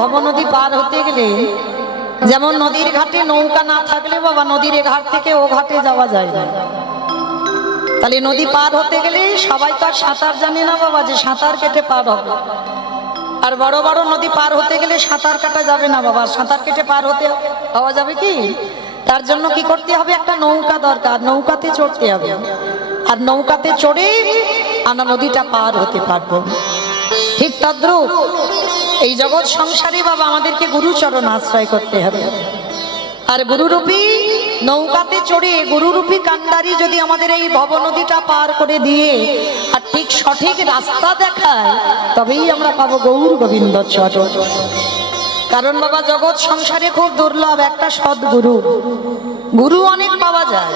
ভব নদী পার হতে গেলে যেমন নদীর ঘাটে নৌকা না থাকলে বাবা নদীর এ ঘাট থেকে ও ঘাটে যাওয়া যায় না। তাহলে নদী পার হতে গেলে সবাই তো আর সাঁতার জানে না বাবা যে সাঁতার কেটে পার হবে। আর বড় বড় নদী পার হতে গেলে সাঁতার কাটা যাবে না বাবা, সাঁতার কেটে পার হতে হওয়া যাবে কি? তার জন্য কি করতে হবে? একটা নৌকা দরকার, নৌকাতে চড়তে হবে। আর নৌকাতে চড়ে আমরা নদীটা পার হতে পারবো। ঠিক তদ্রূপ এই জগৎ সংসারে বাবা আমাদেরকে গুরুচরণ আশ্রয় করতে হবে। আর গুরুরূপী নৌকাতে চড়ে গুরুরূপী কান্ডারি যদি আমাদের এই ভব নদীটা পার করে দিয়ে আর ঠিক সঠিক রাস্তা দেখায়, তবেই আমরা পাবো গৌর গোবিন্দ চরণ। কারণ বাবা জগৎ সংসারে খুব দুর্লভ একটা সদ্গুরু। গুরু অনেক পাওয়া যায়,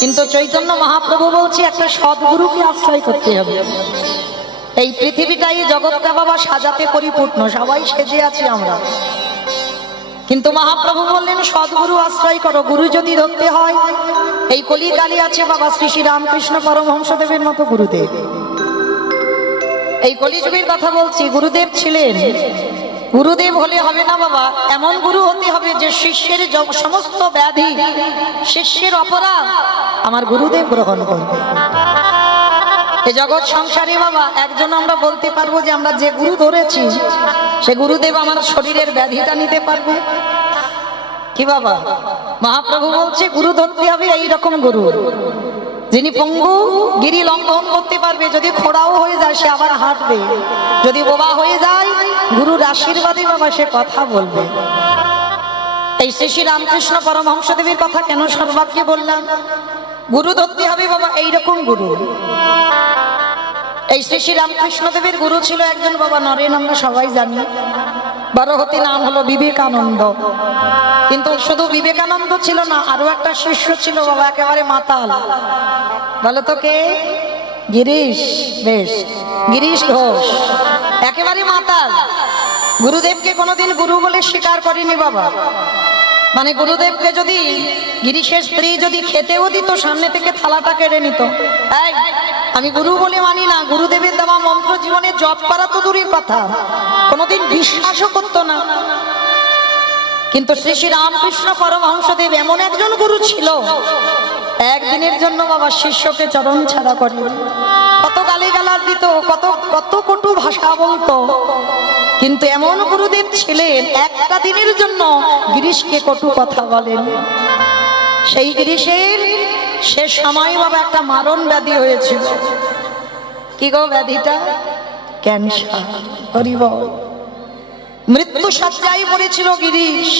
কিন্তু চৈতন্য মহাপ্রভু বলছে একটা সদ্গুরুকে আশ্রয় করতে হবে। এই পৃথিবীটা এই জগৎটা বাবা সাজাতে পরিপূর্ণ, সবাই সেজে আছি আমরা, কিন্তু মহাপ্রভু বললেন সদ্গুরু আশ্রয় করো। গুরু যদি ধরতে হয়, এই কলিকালে আছে বাবা শ্রী শ্রী রামকৃষ্ণ পরমহংসদেবের মতো গুরুদেব। এই কলিযুগের কথা বলছি, গুরুদেব ছিলেন। গুরুদেব হলে হবে না বাবা, এমন গুরু হতে হবে যে শিষ্যের সমস্ত ব্যাধি, শিষ্যের অপরাধ আমার গুরুদেব গ্রহণ করবে। এই জগৎ সংসারে বাবা একজন আমরা বলতে পারবো যে আমরা যে গুরু ধরেছি সে গুরুদেব আমার শরীরের ব্যাধিটা নিতে পারবে কি বাবা? মহাপ্রভু বলছে গুরু ধরতে হবে এইরকম গুরু, যিনি পঙ্গু গিরি লঙ্ঘন করতে পারবে, যদি খোড়াও হয়ে যায় সে আবার হাঁটবে, যদি বোবা হয়ে যায় গুরুর আশীর্বাদে বাবা সে কথা বলবে। এই শ্রী শ্রী রামকৃষ্ণ পরমহংসদেবের কথা কেন সর্বাগ্যে বললাম? গুরু ধরতে হবে বাবা এইরকম গুরু। এই শ্রী শ্রী রামকৃষ্ণদেবের গুরু ছিল একজন বাবা নরেন, আমরা সবাই জানি। বড় হতে নাম হলো বিবেকানন্দ। কিন্তু শুধু বিবেকানন্দ ছিল না, আরো একটা শিষ্য ছিল বাবা একেবারে মাতাল। বলো তো কে? গিরিশ। বেশ, গিরিশ ঘোষ একেবারে মাতাল। গুরুদেবকে কোনোদিন গুরু বলে স্বীকার করেনি বাবা। মানে গুরুদেবকে যদি গিরিশের স্ত্রী যদি খেতেও দিত, সামনে থেকে থালাটা কেড়ে নিত। এই আমি গুরু বলে মানি না, গুরুদেবের দেওয়া মন্ত্র জীবনে জপ করা তো দূরের কথা, কোনোদিন বিশ্বাসও করতো না। কিন্তু শ্রী শ্রী রামকৃষ্ণ পরমহংসদেব এমন একজন গুরু ছিল, একদিনের জন্য বাবা শিষ্যকে চরণ ছাড়া করে। কত গালিগালাজ দিত, কত কত কটু ভাষা বলতো, কিন্তু এমন গুরুদেব ছিলেন একটা দিনের জন্য গিরিশকে কটু কথা বলেন। সেই গিরিশের শেষ সময় বাবা একটা মারণ ব্যাধি হয়েছিল। কি গো ব্যাধিটা? ক্যান্সার। হরিব, মৃত্যু শয্যায় পড়েছিল গিরিশ,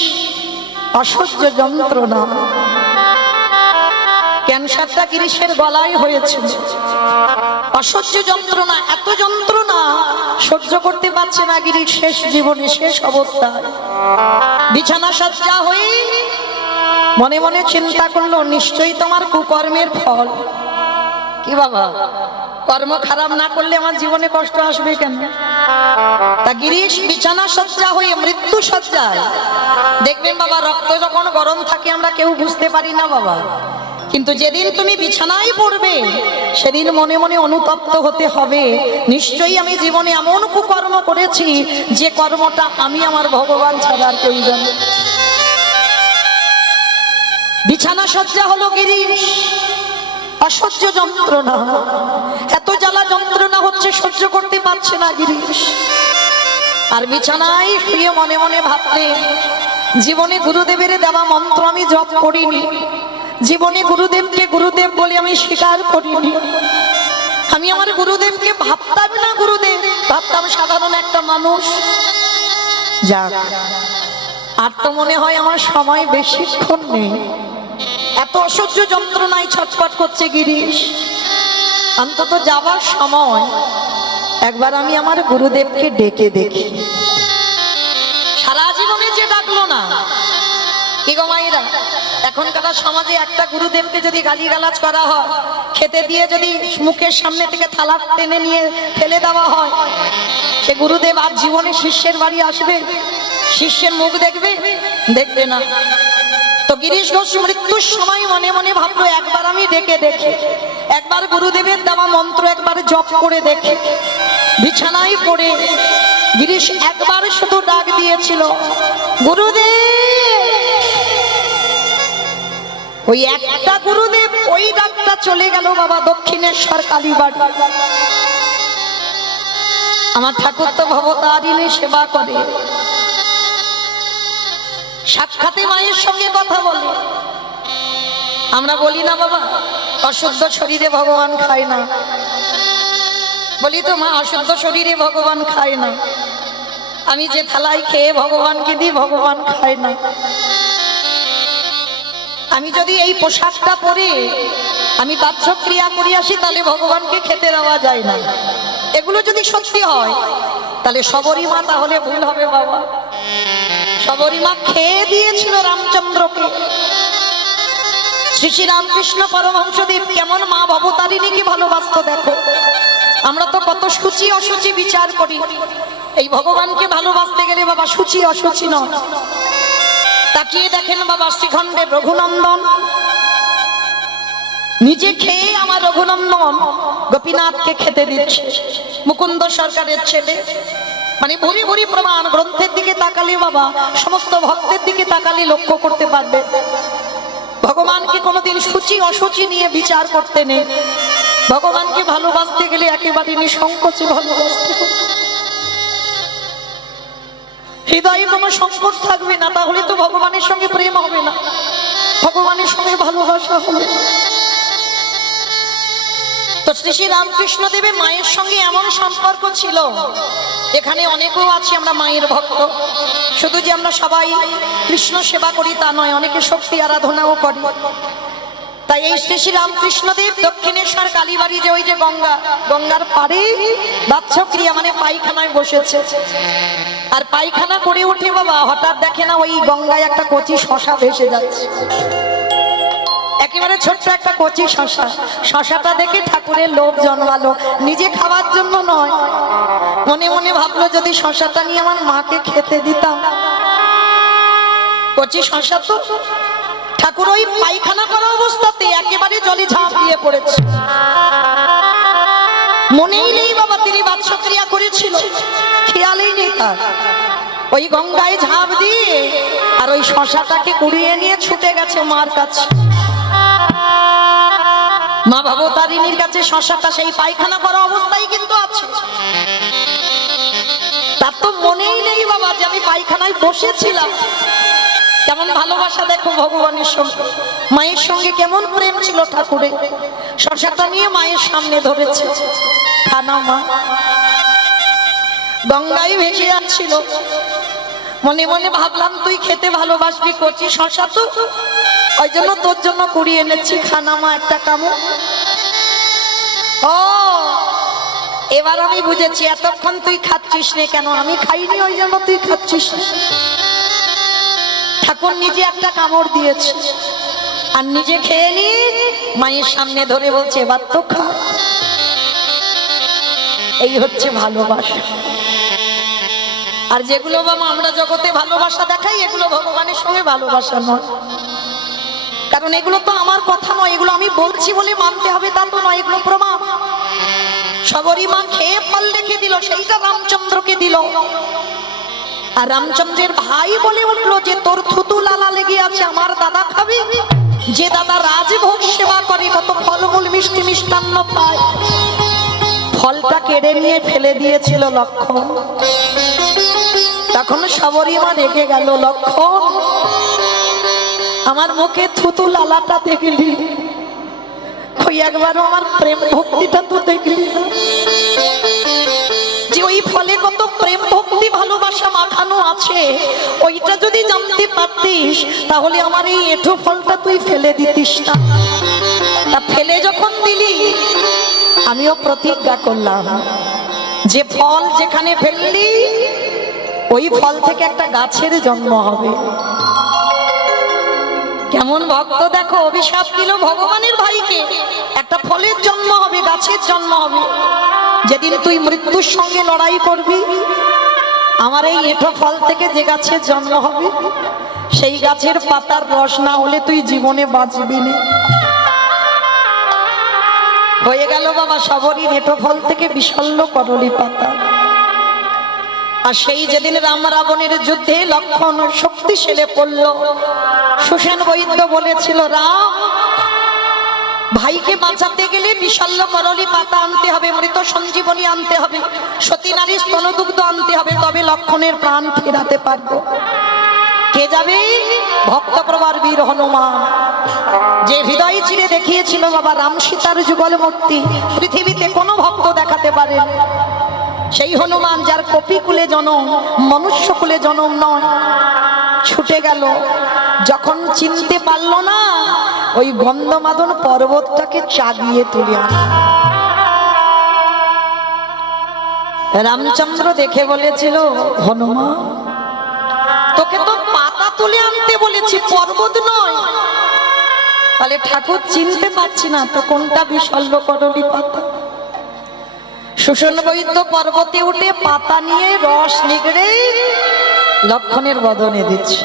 অসহ্য যন্ত্রণা। ক্যান্সারটা গিরিশের গলায় হয়েছিল, অসহ্য যন্ত্রণা, এত যন্ত্রণা সহ্য করতে পারছে না গিরিশ শেষ জীবনে, শেষ অবস্থায় বিছানা শয্যা হয়ে মনে মনে চিন্তা করলো নিশ্চয়ই তোমার কুকর্মের ফল। কি বাবা, কর্ম খারাপ না করলে আমার জীবনে কষ্ট আসবে কেন? তা গিরিশ বিছানা শয্যা হয়ে মৃত্যু শয্যায়। দেখবেন বাবা রক্ত যখন গরম থাকে আমরা কেউ বুঝতে পারি না বাবা, কিন্তু যেদিন তুমি বিছানায় পড়বে সেদিন মনে মনে অনুতপ্ত হতে হবে, নিশ্চয়ই আমি জীবনে এমন কুকর্ম করেছি যে কর্মটা আমি আমার ভগবান ছাড়া আর কেউ জানে। বিছানা শয্যা হলো গিরিশ, অসহ্য যন্ত্রণা, এত জ্বালা যন্ত্রণা হচ্ছে সহ্য করতে পারছে না গিরিশ। আর বিছানায় শুয়ে মনে মনে ভাবতে, জীবনে গুরুদেবের দেওয়া মন্ত্র আমি জপ করিনি, জীবনে গুরুদেবকে গুরুদেব বলে আমি স্বীকার করিনি, আমি আমার গুরুদেবকে ভাবতাম না গুরুদেব, ভাবতাম সাধারণ একটা মানুষ। যাক, আর তো মনে হয় আমার সময় বেশিক্ষণ নেই। এত অসহ্য যন্ত্রণায় ছটফট করছে গিরিশ, অন্তত যাবার সময় একবার আমি আমার গুরুদেবকে ডেকে দেখি। সারা জীবনে যে ডাকলো না। কি গো মায়েরা, এখনকার সমাজে একটা গুরুদেবকে যদি গালিগালাজ করা হয়, খেতে দিয়ে যদি মুখের সামনে থেকে থালা টেনে নিয়ে ফেলে দেওয়া হয়, সে গুরুদেব আর জীবনে শিষ্যের বাড়ি আসবে? শিষ্যের মুখ দেখবে? দেখবে না। তো গিরিশ ঘোষ মৃত্যুর সময় মনে মনে ভাবলো একবার আমি ডেকে দেখি, একবার গুরুদেবের দেওয়া মন্ত্র একবার জপ করে দেখি। বিছানায় পড়ে গিরিশ একবার শুধু ডাক দিয়েছিল, গুরুদেব। ওই একটা গুরুদেব, ওই ডাকটা চলে গেল বাবা দক্ষিণেশ্বর কালীবাড়ি। আমার ঠাকুর তো ভবতারিণী সেবা করে, সাক্ষাতে মায়ের সঙ্গে কথা বলে। আমরা বলি না বাবা অশুদ্ধ শরীরে ভগবান খায় না, বলি তো মা অশুদ্ধ শরীরে ভগবান খায় না। আমি যে থালায় খেয়ে ভগবানকে দিই ভগবান খায় না। আমি যদি এই পোশাকটা পরে আমি বাহ্যক্রিয়া করি আসি তাহলে ভগবানকে খেতে দেওয়া যায় না। এগুলো যদি সত্যি হয় তাহলে শবরীমা তাহলে ভুল হবে বাবা। শবরীমা খেয়ে দিয়েছিল রামচন্দ্রকে। শ্রী শ্রী রামকৃষ্ণ পরমহংসদেব কেমন মা ভবতারিণীকে ভালোবাসতো দেখো। আমরা তো কত সূচি অসুচি বিচার করি, এই ভগবানকে ভালোবাসতে গেলে বাবা সূচি অসুচি নয়। তাকিয়ে দেখেন বাবা শ্রীখণ্ডের রঘুনন্দন নিজে খেয়ে আমার রঘুনন্দন গোপীনাথকে খেতে দিচ্ছে। মুকুন্দ সরকারের ছেলে, মানে ভুরি ভুরি প্রমাণ। গ্রন্থের দিকে তাকালে বাবা সমস্ত ভক্তের দিকে তাকালে লক্ষ্য করতে পারবে ভগবানকে কোনোদিন সূচি অসুচি নিয়ে বিচার করতে নেই। ভগবানকে ভালোবাসতে গেলে একেবারে নিঃসংকোচে ভালোবাসতে হবে। হৃদয়ে কোনো সংকোচ থাকবে না, তাহলে তো ভগবানের সঙ্গে প্রেম হবে না, ভগবানের সঙ্গে ভালোবাসা হবে। তো শ্রী শ্রী রামকৃষ্ণ দেবের মায়ের সঙ্গে এমন সম্পর্ক ছিল। এখানে অনেকেও আছি আমরা মায়ের ভক্ত, শুধু যে আমরা সবাই কৃষ্ণ সেবা করি তা নয়, অনেকে শক্তি আরাধনাও করি। তাই এই শ্রী শ্রী রামকৃষ্ণ দেব দক্ষিণেশ্বর কালীবাড়ি যে ওই যে গঙ্গার পাড়ে বাহ্যক্রিয়া মানে পায়খানায় বসেছে। আর পায়খানা করে উঠে বাবা হঠাৎ দেখে না ওই গঙ্গায় একটা কচি শশা ভেসে যাচ্ছে, একেবারে ছোট্ট একটা কচি শশা। শশাটা দেখে ঠাকুরের লোভ জন্মালো, নিজে খাওয়ার জন্য নয়, মনে মনে ভাবলো যদি শশাটা নিয়ে আমার মাকে খেতে দিতাম। কচি শশা তো ঠাকুর ওই পায়খানা করা অবস্থাতে একেবারে জলে ঝাঁপ দিয়ে পড়েছে। মনেই নেই বাবা তিনি বাহ্যক্রিয়া করেছিল, খেয়ালেই নেই তার। ওই গঙ্গায় ঝাঁপ দিয়ে আর ওই শশাটাকে কুড়িয়ে নিয়ে ছুটে গেছে মার কাছে। মা ভবতারিণীর কাছে শশাটা সেই পায়খানা করা অবস্থায় কিন্তু আছে। তার তো মনেই নেই বাবা যে আমি পায়খানায় বসেছিলাম। কেমন ভালোবাসা দেখো ভগবানের সঙ্গে, মায়ের সঙ্গে কেমন প্রেম ছিল ঠাকুরের। শশাটা নিয়ে মায়ের সামনে ধরেছে, খানা মা। গঙ্গায় ভেসে যাচ্ছিল, মনে মনে ভাবলাম তুই খেতে ভালোবাসবি কচি শশা, তো ওই জন্য তোর জন্য কুড়িয়ে এনেছি, খানা মা একটা কামড়। ও এবার আমি বুঝেছি এতক্ষণ তুই খাচ্ছিস নে কেন, আমি খাইনি ওই জন্য তুই খাচ্ছিস। ঠাকুর নিজে একটা কামড় দিয়েছে আর নিজে খেয়ে নি মায়ের সামনে ধরে বলছে এবার তো খা। এই হচ্ছে ভালোবাসা। আর যেগুলো বাবা আমরা জগতে ভালোবাসা দেখাই এগুলো ভগবানের সঙ্গে ভালোবাসা নয়। কারণ এগুলো তো আমার কথা নয়, এগুলো আমি বলছি বলে মানতে হবে তা তো নয়, এগুলো প্রমাণ। শবরীমা খেয়ে ফল রেখে দিল, সেইটা রামচন্দ্রকে দিল। আর রামচন্দ্রের ভাই বলে উঠলো যে তোর থুতু লালা লেগে আছে, আমার দাদা খাবি? যে দাদা রাজভোগ সেবা করে, কত ফলমূল মিষ্টি মিষ্টান্ন পায়, ফলটা কেড়ে নিয়ে ফেলে দিয়েছিল লক্ষণ। তখন শবরীমা রেগে গেল, লক্ষণ আমার মুখে থুতু লালাটা দেখলি, ওই একবারও আমার প্রেম ভক্তিটা তো দেখলি না, যে ওই ফলে কত প্রেম ভক্তি ভালোবাসা মাখানো আছে, ওইটা যদি জানতে পারতিস তাহলে আমার এই এঁঠো ফলটা তুই ফেলে দিতিস না। তা ফেলে যখন দিলি আমিও প্রতিজ্ঞা করলাম যে ফল যেখানে ফেললি ওই ফল থেকে একটা গাছের জন্ম হবে। কেমন ভক্ত দেখো, অভিশাপ দিল ভগবানের ভাইকে, একটা ফলের জন্ম হবে, গাছের জন্ম হবে। যেদিন তুই মৃত্যুর সঙ্গে লড়াই করবি, আমার এই এঁঠো ফল থেকে যে গাছের জন্ম হবে সেই গাছের পাতার রস না হলে তুই জীবনে বাঁচবি না। হয়ে গেল বাবা শবরীর এঁঠো ফল থেকে বিশল্য করলি পাতা। আর সেই যেদিন রাম রাবণের যুদ্ধে লক্ষণ শক্তিশালী পড়ল, সুসেন বৈদ্য বলেছিল, রাম ভাইকে বাঁচাতে গেলে বিশাল্য করলি পাতা আনতে হবে, মৃত সঞ্জীবনী আনতে হবে, সতী নারী স্তনদুগ্ধ আনতে হবে, তবে লক্ষণের প্রাণ ফেরাতে পারবো। কে যাবে? ভক্তপ্রবার বীর হনুমান, যে হৃদয় চিরে দেখিয়েছিল বাবা রাম সীতার যুগল মূর্তি পৃথিবীতে কোনো ভক্ত দেখাতে পারে। সেই হনুমান যার কপিকুলে জনম, মনুষ্যকুলে জনম নয়, ছুটে গেল। যখন চিনতে পারল না, ওই গন্ধমাদন পর্বতটাকে চাগিয়ে তুলে আনল। রামচন্দ্র দেখে বলেছিল, হনুমান তোকে তো পাতা তুলে আনতে বলেছি, পর্বত নয়। তাহলে ঠাকুর চিনতে পারছি না তো কোনটা বিশাল্য করলি পাতা। সুসেন বৈদ্য পর্বতে উঠে পাতা নিয়ে রস নিগড়ে লক্ষণের বদনে দিচ্ছে।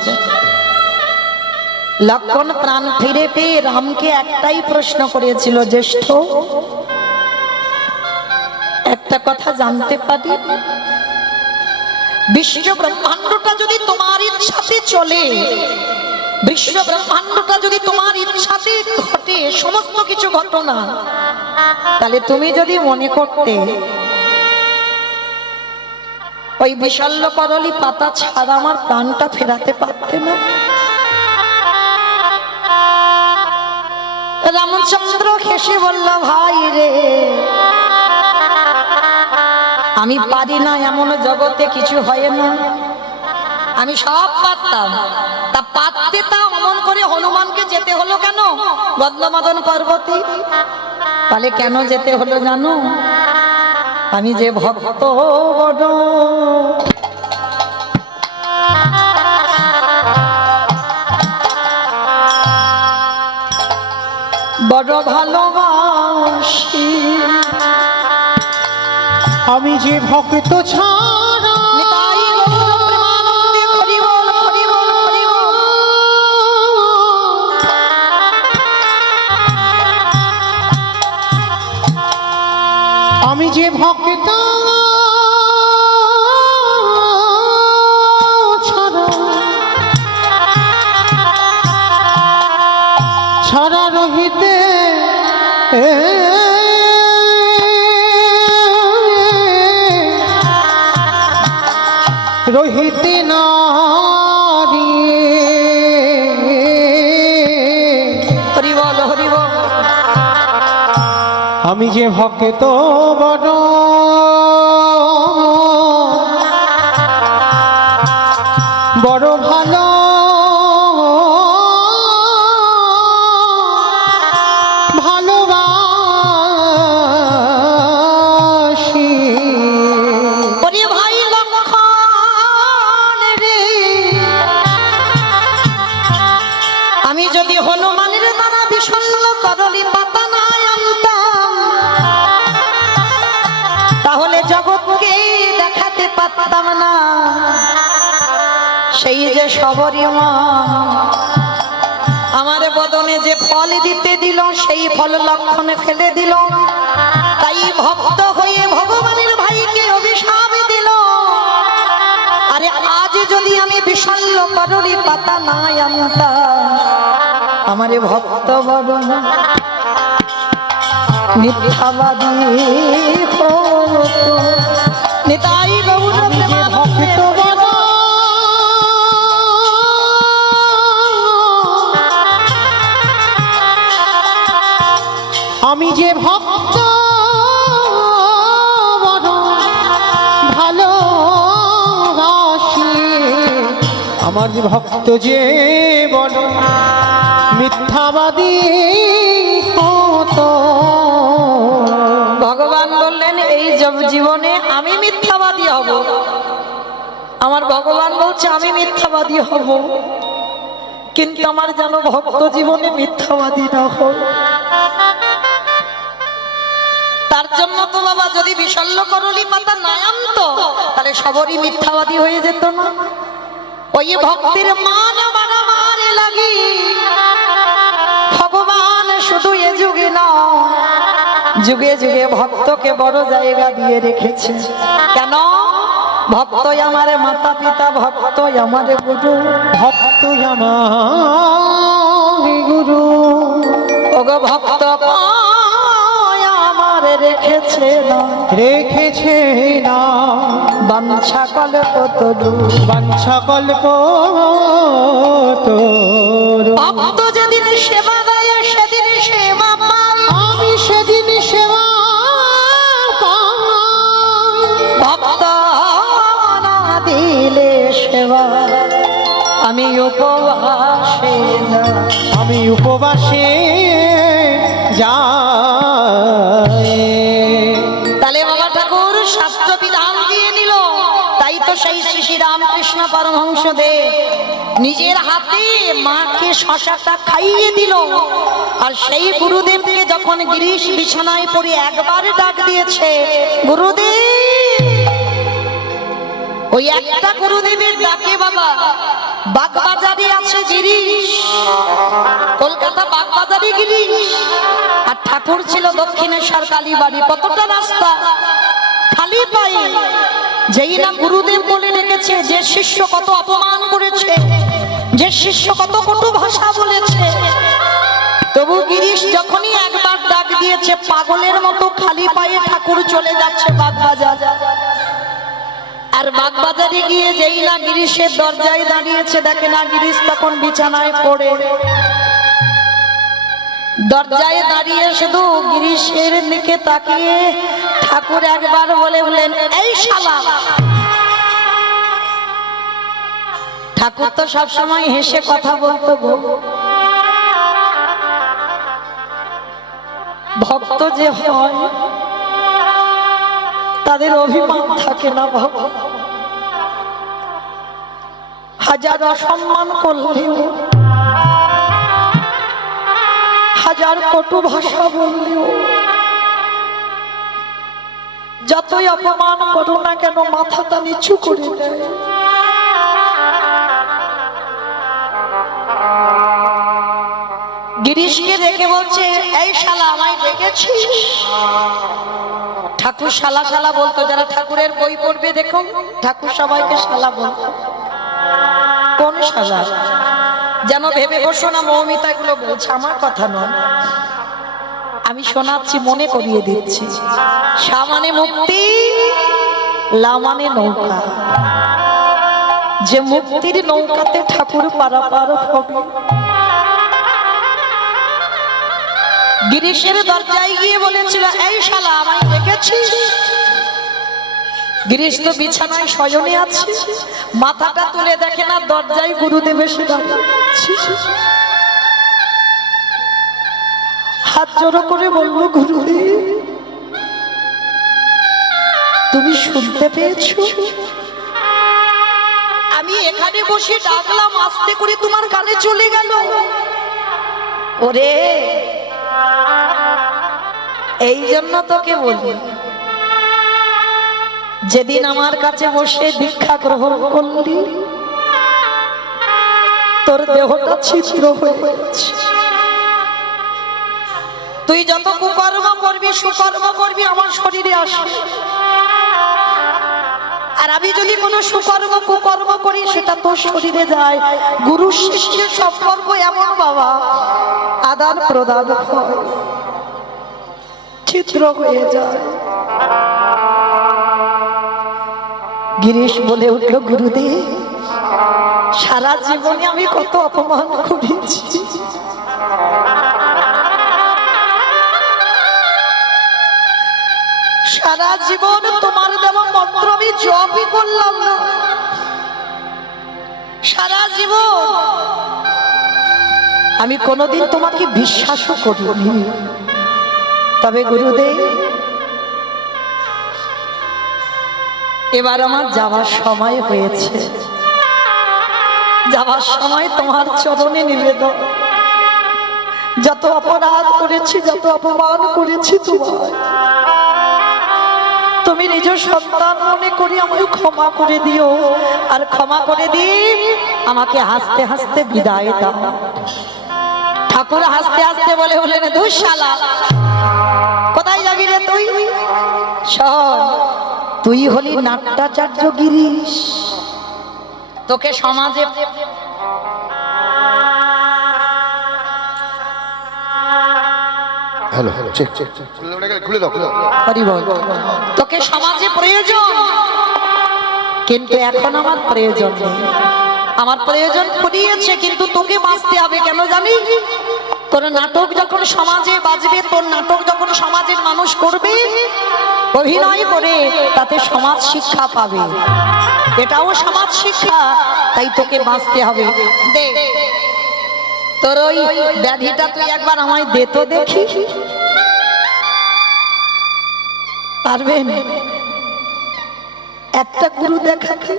লক্ষণ প্রাণ ফিরে পেয়ে রামকে একটাই প্রশ্ন করেছিল, জ্যেষ্ঠ একটা কথা জানতে পারি, বিশ্ব ব্রহ্মাণ্ডটা যদি তোমার ইচ্ছাতে চলে, বিশ্ব ব্রহ্মাণ্ডটা যদি তোমার ইচ্ছাতে ঘটে, সমস্ত কিছু ঘটনা, তাহলে তুমি যদি মনে করতে ওই বিশাল্য করলি পাতা ছাড়া আমার প্রাণটা ফেরাতে পারতে না? রামচন্দ্র হেসে বলল, ভাই রে, আমি পারি না এমন জগতে কিছু হয় না, আমি সব পারতাম। তা পারতে তা অমন করে হনুমানকে যেতে হলো কেন গন্ধমাদন পর্বতে? তাহলে কেন যেতে হলো জানো? আমি যে ভক্ত বড়, বড় ভালোবাসি, আমি যে ভক্ত ছাড়া আমি যে ভক্ত ছাড়া রহিতে রহিতে নারী, হরি বল হরি বল। আমি যে ভক্ত বড়, বড় ভালো ভালোবাসি, ওরে ভাই লক্ষণ রে, আমি যদি হনুমানের দ্বারা বিশাল্য করলি পাতা না আনতাম, তাহলে জগৎকে দেখাতে পারতাম না। সেই যে সবরী মা আমার বদনে যে ফল দিতে দিল, সেই ফল লক্ষণে ফেলে দিল। তাই ভক্ত হয়ে ভগবানের ভাইকে অভিশাপ দিল। আরে আজ যদি আমি বিশাল্য করলি পাতা না আনতাম, আমারে ভক্ত বড় মিথ্যাবাদী হতো। নিতাই গৌর ভক্ত বড়, আমি যে ভক্ত বড় ভালোবাসি, আমার যে ভক্ত যে বড় মিথ্যাবাদী হতো। ভগবান বললেন, এই জীবনে আমি মিথ্যাবাদী হব। আমার ভগবান বলছে আমি মিথ্যাবাদী হব, কিন্তু আমার যেন ভক্ত জীবনে মিথ্যাবাদী না হয়। তার জন্য তো বাবা যদি বিশাল্য করলি পাতা না আনতো, তাহলে সবরই মিথ্যাবাদী হয়ে যেত না। ওই ভক্তির মান মারামারি লাগি ভগবান শুধু এ যুগে না, যুগে যুগে ভক্তকে বড় জায়গা দিয়ে রেখেছে। কেন? ভক্তই আমার মাতা পিতা, ভক্তই আমার গুরু। ভক্ত আমার গুরু, ওগো ভক্ত কয় আমার রেখেছে না, রেখেছে না বাঞ্ছা কল্প তরু। বাঞ্ছা কল্প তোর। ভক্ত যেদিন সেবা দেয় সেদিন সেবা পাই, আমি সেদিন সেবা পাই। ভক্ত না দিলে সেবা আমি উপবাসে না, আমি উপবাসে যাই। তাহলে বাবা ঠাকুর শাস্ত্র বিধান দিয়ে নিল। তাই তো সেই শ্রী শ্রী রামকৃষ্ণ পরমহংস দেব নিজের হাতে মাকে শশাটা খাইয়ে দিল। আর সেই গুরুদেবকে যখন গিরিশ বিছানায় পড়ে একবার ডাক দিয়েছে, গুরুদেব, ওই একটা গুরুদেবের ডাকে বাবা বাগবাজারে আছে গিরিশ, কলকাতা বাগবাজারে গিরিশ, আর ঠাকুর ছিল দক্ষিণেশ্বর কালীবাড়ি। কতটা রাস্তা খালি পায়ে। যেই না গুরুদেব বলে রেখেছে, যে শিষ্য কত অপমান করেছে, যে শিষ্য কত কটু ভাষা বলেছে, তবু গিরিশ যখনই একবার ডাক দিয়েছে, পাগলের মতো খালি পায়ে ঠাকুর চলে যাচ্ছে বাগবাজার। আর বাগবাজারে গিয়ে যেই না গিরিশের দরজায় দাঁড়িয়েছে, দেখে না গিরিশ তখন বিছানায় পড়ে। দরজায় দাঁড়িয়ে শুধু গিরিশের দিকে তাকিয়ে ঠাকুর একবার বলেন, এই শালা। ঠাকুর তো সবসময় হেসে কথা বলতো গো। ভক্ত যে হয় তাদের অভিমান থাকে না বাবা। হাজার অসম্মান করলেও, হাজার কটু ভাষা বললেও, যতই অপমান করো না কেন মাথাটা নিচু করে দেয়। গিরিশকে দেখে বলছে, এই শালা আমায় ডেকেছিস? ঠাকুর শালা শালা বলতো। যারা ঠাকুরের বই পড়বে দেখো, ঠাকুর সবাইকে শালা বলতো। কোন শালা? যেন ভেবে বসো না মৌমিতা এগুলো বলছে, আমার কথা নয়, আমি শোনাচ্ছি, মনে করিয়ে দিচ্ছি। সা মানে মুক্তি, লা মানে নৌকা। যে মুক্তির নৌকাতে ঠাকুর পারাপার হবে। গিরিশের দরজায় গিয়ে বলেছিল, এই শালা আমায় দেখেছিস? গিরিশ তো বিছানায় শয়নে আছে, মাথাটা তুলে দেখে না দরজায় গুরুদেব এসে দাঁড়িয়ে। হাত জড়ো করে বলল, গুরুদেব তুমি শুনতে পেয়েছো? আমি এখানে বসে ডাকলাম, আস্তে করে তোমার কানে চলে গেল। ওরে, এই জন্য তোকে বলি, যেদিন আমার কাছে বসে দীক্ষা গ্রহণ করলি, তোর দেহটা ছিদ্র হয়ে গেছে। তুই যত কুকর্ম করবি, সুকর্ম করবি, আমার শরীরে আসে। আর আমি যদি কোনো সুকর্ম কুকর্ম করি, সেটা তোর শরীরে যায়। গুরু শিষ্যের সম্পর্ক এমন বাবা, আদান প্রদান হয়, ছিদ্র হয়ে যায়। গিরিশ বলে উঠল, গুরুদেব সারা জীবনে আমি কত অপমান করেছি, সারা জীবন তোমার দেওয়া মন্ত্র আমি জপই করলাম না, সারা জীবন আমি কোনোদিন তোমাকে বিশ্বাসও করিনি। তবে গুরুদেব এবার আমার যাওয়ার সময় হয়েছে, যাওয়ার সময় তোমার চরণে নিবেদন। যত অপরাধ করেছি, যত অপমান করেছি তোমার, তুমি নিজ সন্তান মনে করি আমায় ক্ষমা করে দিও। আর ক্ষমা করে দিয়ে আমাকে হাসতে হাসতে বিদায় দাও। ঠাকুর হাসতে হাসতে বলে বলেন, দুঃশালা কোথায় যাবি রে তুই? শোন, তুই হলি নাট্যাচার্য গিরিশ, তোকে সমাজে হ্যালো চেক চেক খুলে দাও হরি বল। তোকে সমাজে প্রয়োজন, কিন্তু এখন আমার প্রয়োজন নেই। আমার প্রয়োজন ফুরিয়েছে, কিন্তু তোকে বাঁচতে হবে। কেন জানি? তোর নাটক যখন সমাজে বাজবে, তোর নাটক যখন সমাজের মানুষ করবে, অভিনয় করে তাতে সমাজ শিক্ষা পাবে। এটাও সমাজ শিক্ষা, তাই তোকে বাঁচতে হবে। দে তোর ওই ব্যাধিটা তুই একবার আমায় দে তো দেখি। পারবেন? একটা গুরু দেখাকে।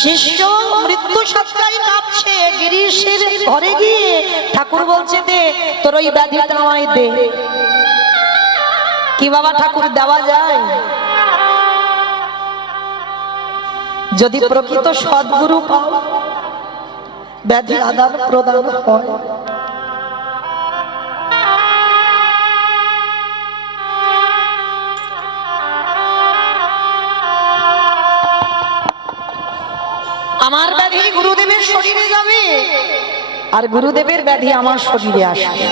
শিষ্য মৃত্যু সজ্জায় কাঁপছে, গিরিশের ঘরে গিয়ে ঠাকুর বলছে দে তোর ওই ব্যাধিটা আমায় দে। কি বাবা ঠাকুর দেওয়া যায়? যদি প্রকৃত সদ্গুরু পাও, ব্যাধি আদান প্রদান হয়। আমার ব্যাধি গুরুদেবের শরীরে যাবে, আর গুরুদেবের ব্যাধি আমার শরীরে আসবে।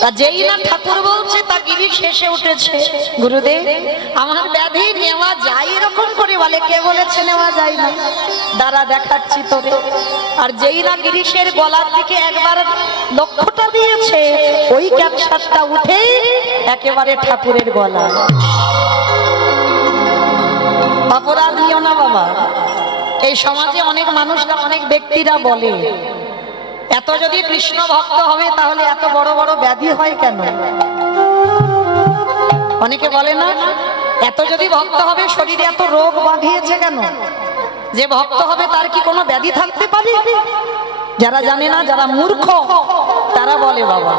তা যেই না ঠাকুর বলছে তা গিরি শেষে উঠেছে, গুরুদেব আমার ব্যাধি নেওয়া যায়, এরকম করে বলে। কে বলেছে নেওয়া যায় না? দাঁড়া দেখাচ্ছি তোরে। আর যেই না গিরিশের গলার দিকে একবার লক্ষ্যটা দিয়েছে, ওই ক্যান্সারটা উঠে একেবারে ঠাকুরের গলা। অপরাধ নিও না বাবা। এই সমাজে অনেক মানুষরা, অনেক ব্যক্তিরা বলে এত যদি কৃষ্ণ ভক্ত হবে তাহলে এত বড় বড় ব্যাধি হয় কেন? অনেকে বলে না, এত যদি ভক্ত হবে শরীরে এত রোগ বাঁধিয়েছে কেন? যে ভক্ত হবে তার কি কোনো ব্যাধি থাকতে পারে? যারা জানে না, যারা মূর্খ, তারা বলে বাবা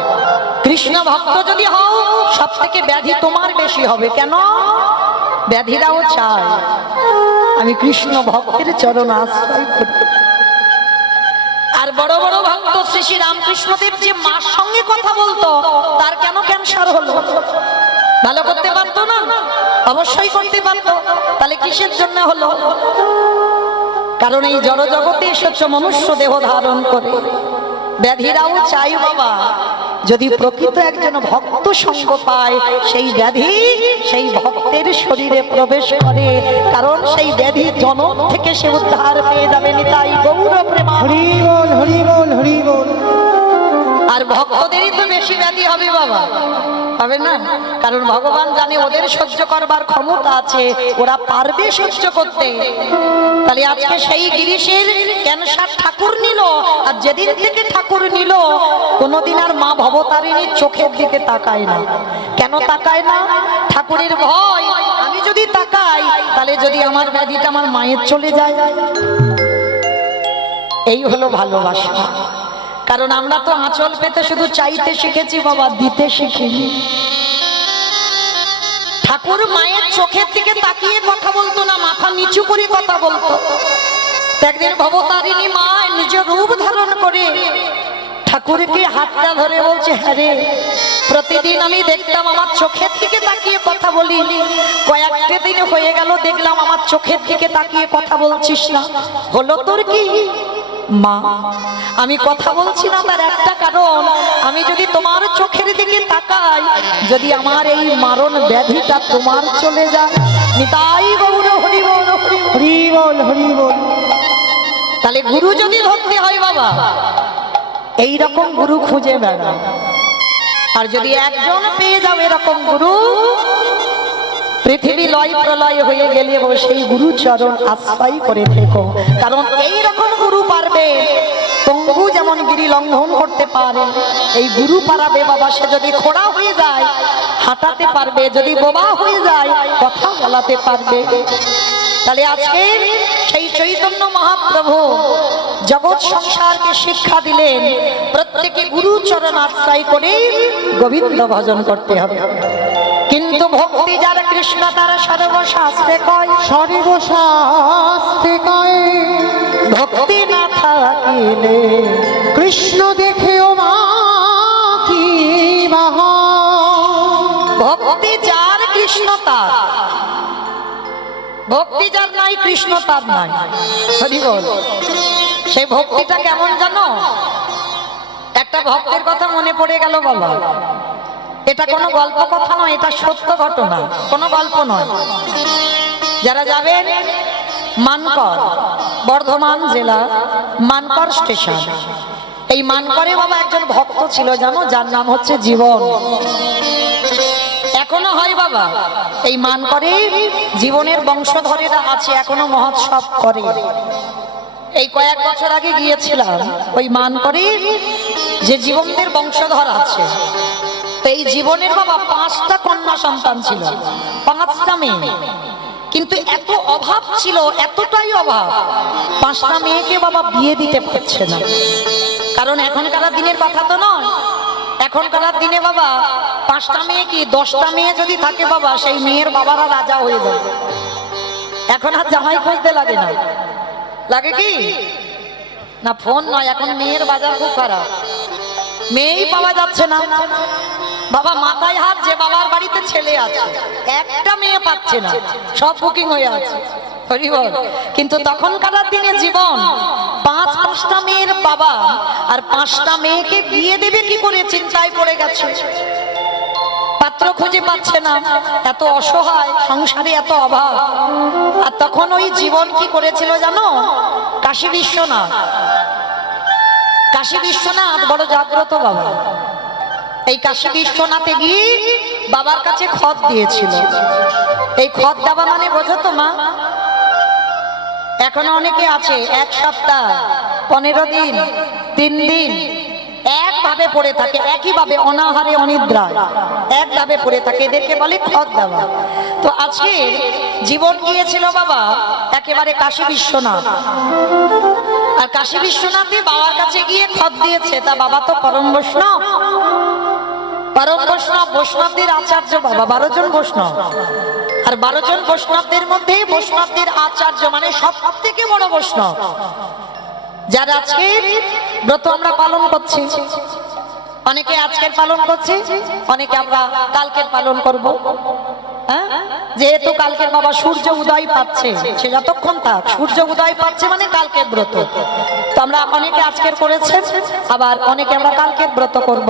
কৃষ্ণ ভক্ত যদি হও সব থেকে ব্যাধি তোমার বেশি হবে। কেন? ব্যাধিরাও চায় আমি কৃষ্ণ ভক্তের চরণ আশ্রয় করি। আর বড় বড় ভক্ত শ্রী শ্রী রামকৃষ্ণদেব যে মার সঙ্গে কথা বলতো, তার কেন ক্যান্সার হলো? ভালো করতে পারতো না? অবশ্যই করতে পারতো। তাহলে কিসের জন্য হলো? কারণ এই জড় জগতে এসেছ মনুষ্য দেহ ধারণ করে। ব্যাধিরাও চাই বাবা যদি প্রকৃত একজন ভক্ত সঙ্গ পায়, সেই ব্যাধি সেই ভক্তের শরীরে প্রবেশ করে। কারণ সেই ব্যাধি জনম থেকে সে উদ্ধার পেয়ে যাবে। নিতাই গৌর প্রেমা। হরি বল হরি বল হরি বল। আর ভক্তদেরই তো বেশি ব্যাধি হবে বাবা, হবে না? কারণ ভগবান জানে ওদের সহ্য করবার ক্ষমতা আছে, ওরা পারবে সহ্য করতে। তাহলে আজকে সেই গিরিশের ক্যান্সার ঠাকুর নিল, আর যেদিন থেকে ঠাকুর নিল কোনোদিন আর মা ভবতারিণীর চোখের দিকে তাকায় না। কেন তাকায় না? ঠাকুরের ভয়, আমি যদি তাকাই তাহলে যদি আমার ব্যাধিটা আমার মায়ের চলে যায়। এই হলো ভালোবাসা। কারণ আমরা তো আঁচল পেতে শুধু চাইতে শিখেছি বাবা, দিতে শিখিনি। ঠাকুর মায়ের চোখের দিকে তাকিয়ে কথা বলতো না, মাথা নিচু করে কথা বলতো। একদিন ভবতারিণী মা নিজ রূপ ধারণ করে ঠাকুরকে হাতটা ধরে বলছে, হ্যাঁ রে, প্রতিদিন আমি দেখতাম আমার চোখের দিকে তাকিয়ে কথা বলি, কয়েকটা দিন হয়ে গেল দেখলাম আমার চোখের দিকে তাকিয়ে কথা বলছিস না, হলো তোর কি? মা, আমি কথা বলছি না তার একটা কারণ, আমি যদি তোমার চোখের দিকে তাকাই, যদি আমার এই মারণ ব্যাধিটা তোমার চলে যায়। নিতাই গৌর হরি বল হরি বল হরি বল। তাহলে গুরু যদি ধরতে হয় বাবা, এই রকম গুরু খুঁজে বেড়া। আর যদি একজন পেয়ে যাও এরকম গুরু, পৃথিবী লয় প্রলয় হয়ে গেলে সেই গুরু চরণ আশ্রয় করে থেকো। কারণ এই রকম গুরু পারবে, পঙ্গু যেমন গিরি লঙ্ঘন করতে পারে, এই গুরু পারাবে বাবা। সে যদি খোড়া হয়ে যায় হাঁটাতে পারবে, যদি বোবা হয়ে যায় কথা বলাতে পারবে। তাহলে আজকে সেই চৈতন্য মহাপ্রভু জগৎ সংসারকে শিক্ষা দিলেন, প্রত্যেকে গুরু চরণ আশ্রয় করে গোবিন্দ ভজন করতে হবে। কিন্তু ভক্তি যারা কৃষ্ণ তারা সর্বশাস্ত্রে কয়, সর্বশাস্ত্রে কয়, ভক্তি না থাকিলে কৃষ্ণ দেখেও মা কি বাহা। ভক্তি যার কৃষ্ণ তার, ভক্তি যার নাই কৃষ্ণ তার নাই। হরি বল। সেই ভক্তিটা কেমন জানো? একটা ভক্তের কথা মনে পড়ে গেল বাবা। এটা কোনো গল্প কথা নয়, এটা সত্য ঘটনা, কোনো গল্প নয়। যারা যাবেন মানকর, বর্ধমান জেলা মানকর স্টেশন, এই মানকরে বাবা একজন ভক্ত ছিল জানো, যার নাম হচ্ছে জীবন। এখনো হয় বাবা, এই মানকরে জীবনের বংশধরেরা আছে, এখনো মহোৎসব করে। এই কয়েক বছর আগে গিয়েছিলাম ওই মানকরে, যে জীবনদের বংশধর আছে। তো এই জীবনের বাবা 5টা কন্যা সন্তান ছিল, 5টা মেয়ে। কিন্তু এত অভাব ছিল, এতটাই অভাব, 5টা মেয়েকে বাবা বিয়ে দিতে পারছে না। কারণ এখনকার দিনের কথা তো নয়, এখনকার দিনে বাবা 5টা মেয়ে কি 10টা মেয়ে যদি থাকে বাবা, সেই মেয়ের বাবারা রাজা হয়ে যায়। এখন আর জামাই খুঁজতে লাগে না, লাগে কি না ফোন নয়, এখন মেয়ের বাজার খুব খারাপ, মেয়েই পাওয়া যাচ্ছে না বাবা। মাথায় হাত, যে বাবার বাড়িতে ছেলে আছে একটা মেয়ে পাচ্ছে না, সব বুকিং হয়ে আছে। হরি বল। কিন্তু তখনকার দিনে জীবন 5টা মেয়ের বাবা, আর 5টা মেয়েকে বিয়ে দেবে কি করে চিন্তায় পড়ে গেছে। পাত্র খুঁজে পাচ্ছে না, এত অসহায়, সংসারে এত অভাব। আর তখন ওই জীবন কি করেছিল জানো? কাশী বিশ্বনাথ, কাশী বিশ্বনাথ বড় জাগ্রত বাবা। এই কাশী বিশ্বনাথে গিয়ে বাবার কাছে খত দিয়েছিল। এই খত দেওয়া মানে বোঝো তো মা? এখনো অনেকে আছে 1 সপ্তাহ, 15 দিন, 3 দিন একভাবে পড়ে থাকে, একইভাবে অনাহারে অনিদ্রায় একভাবে পড়ে থাকে, এদেরকে বলে খত দেওয়া। তো আজকে জীবন গিয়েছিল বাবা একেবারে কাশী বিশ্বনাথ, আর কাশী বিশ্বনাথে বাবার কাছে গিয়ে খত দিয়েছে। তা বাবা তো পরম বৈষ্ণব, পরম বৈষ্ণব, বৈষ্ণবদের আচার্য বাবা, 12 জন বৈষ্ণব। আর 12 জন বৈষ্ণবদের মধ্যে বৈষ্ণবদের আচার্য মানে সব থেকে বড় বৈষ্ণব, যারা আজকে ব্রত আমরা পালন করছি। অনেকে আজকের পালন করছি, অনেকে আমরা কালকের পালন করব। হ্যাঁ, যেহেতু কালকের বাবা সূর্য উদয় পাচ্ছে, সে যতক্ষণ থাক সূর্য উদয় পাচ্ছে মানে কালকের ব্রত। তো আমরা অনেকে আজকের করেছেন, আবার অনেকে আমরা কালকের ব্রত করব।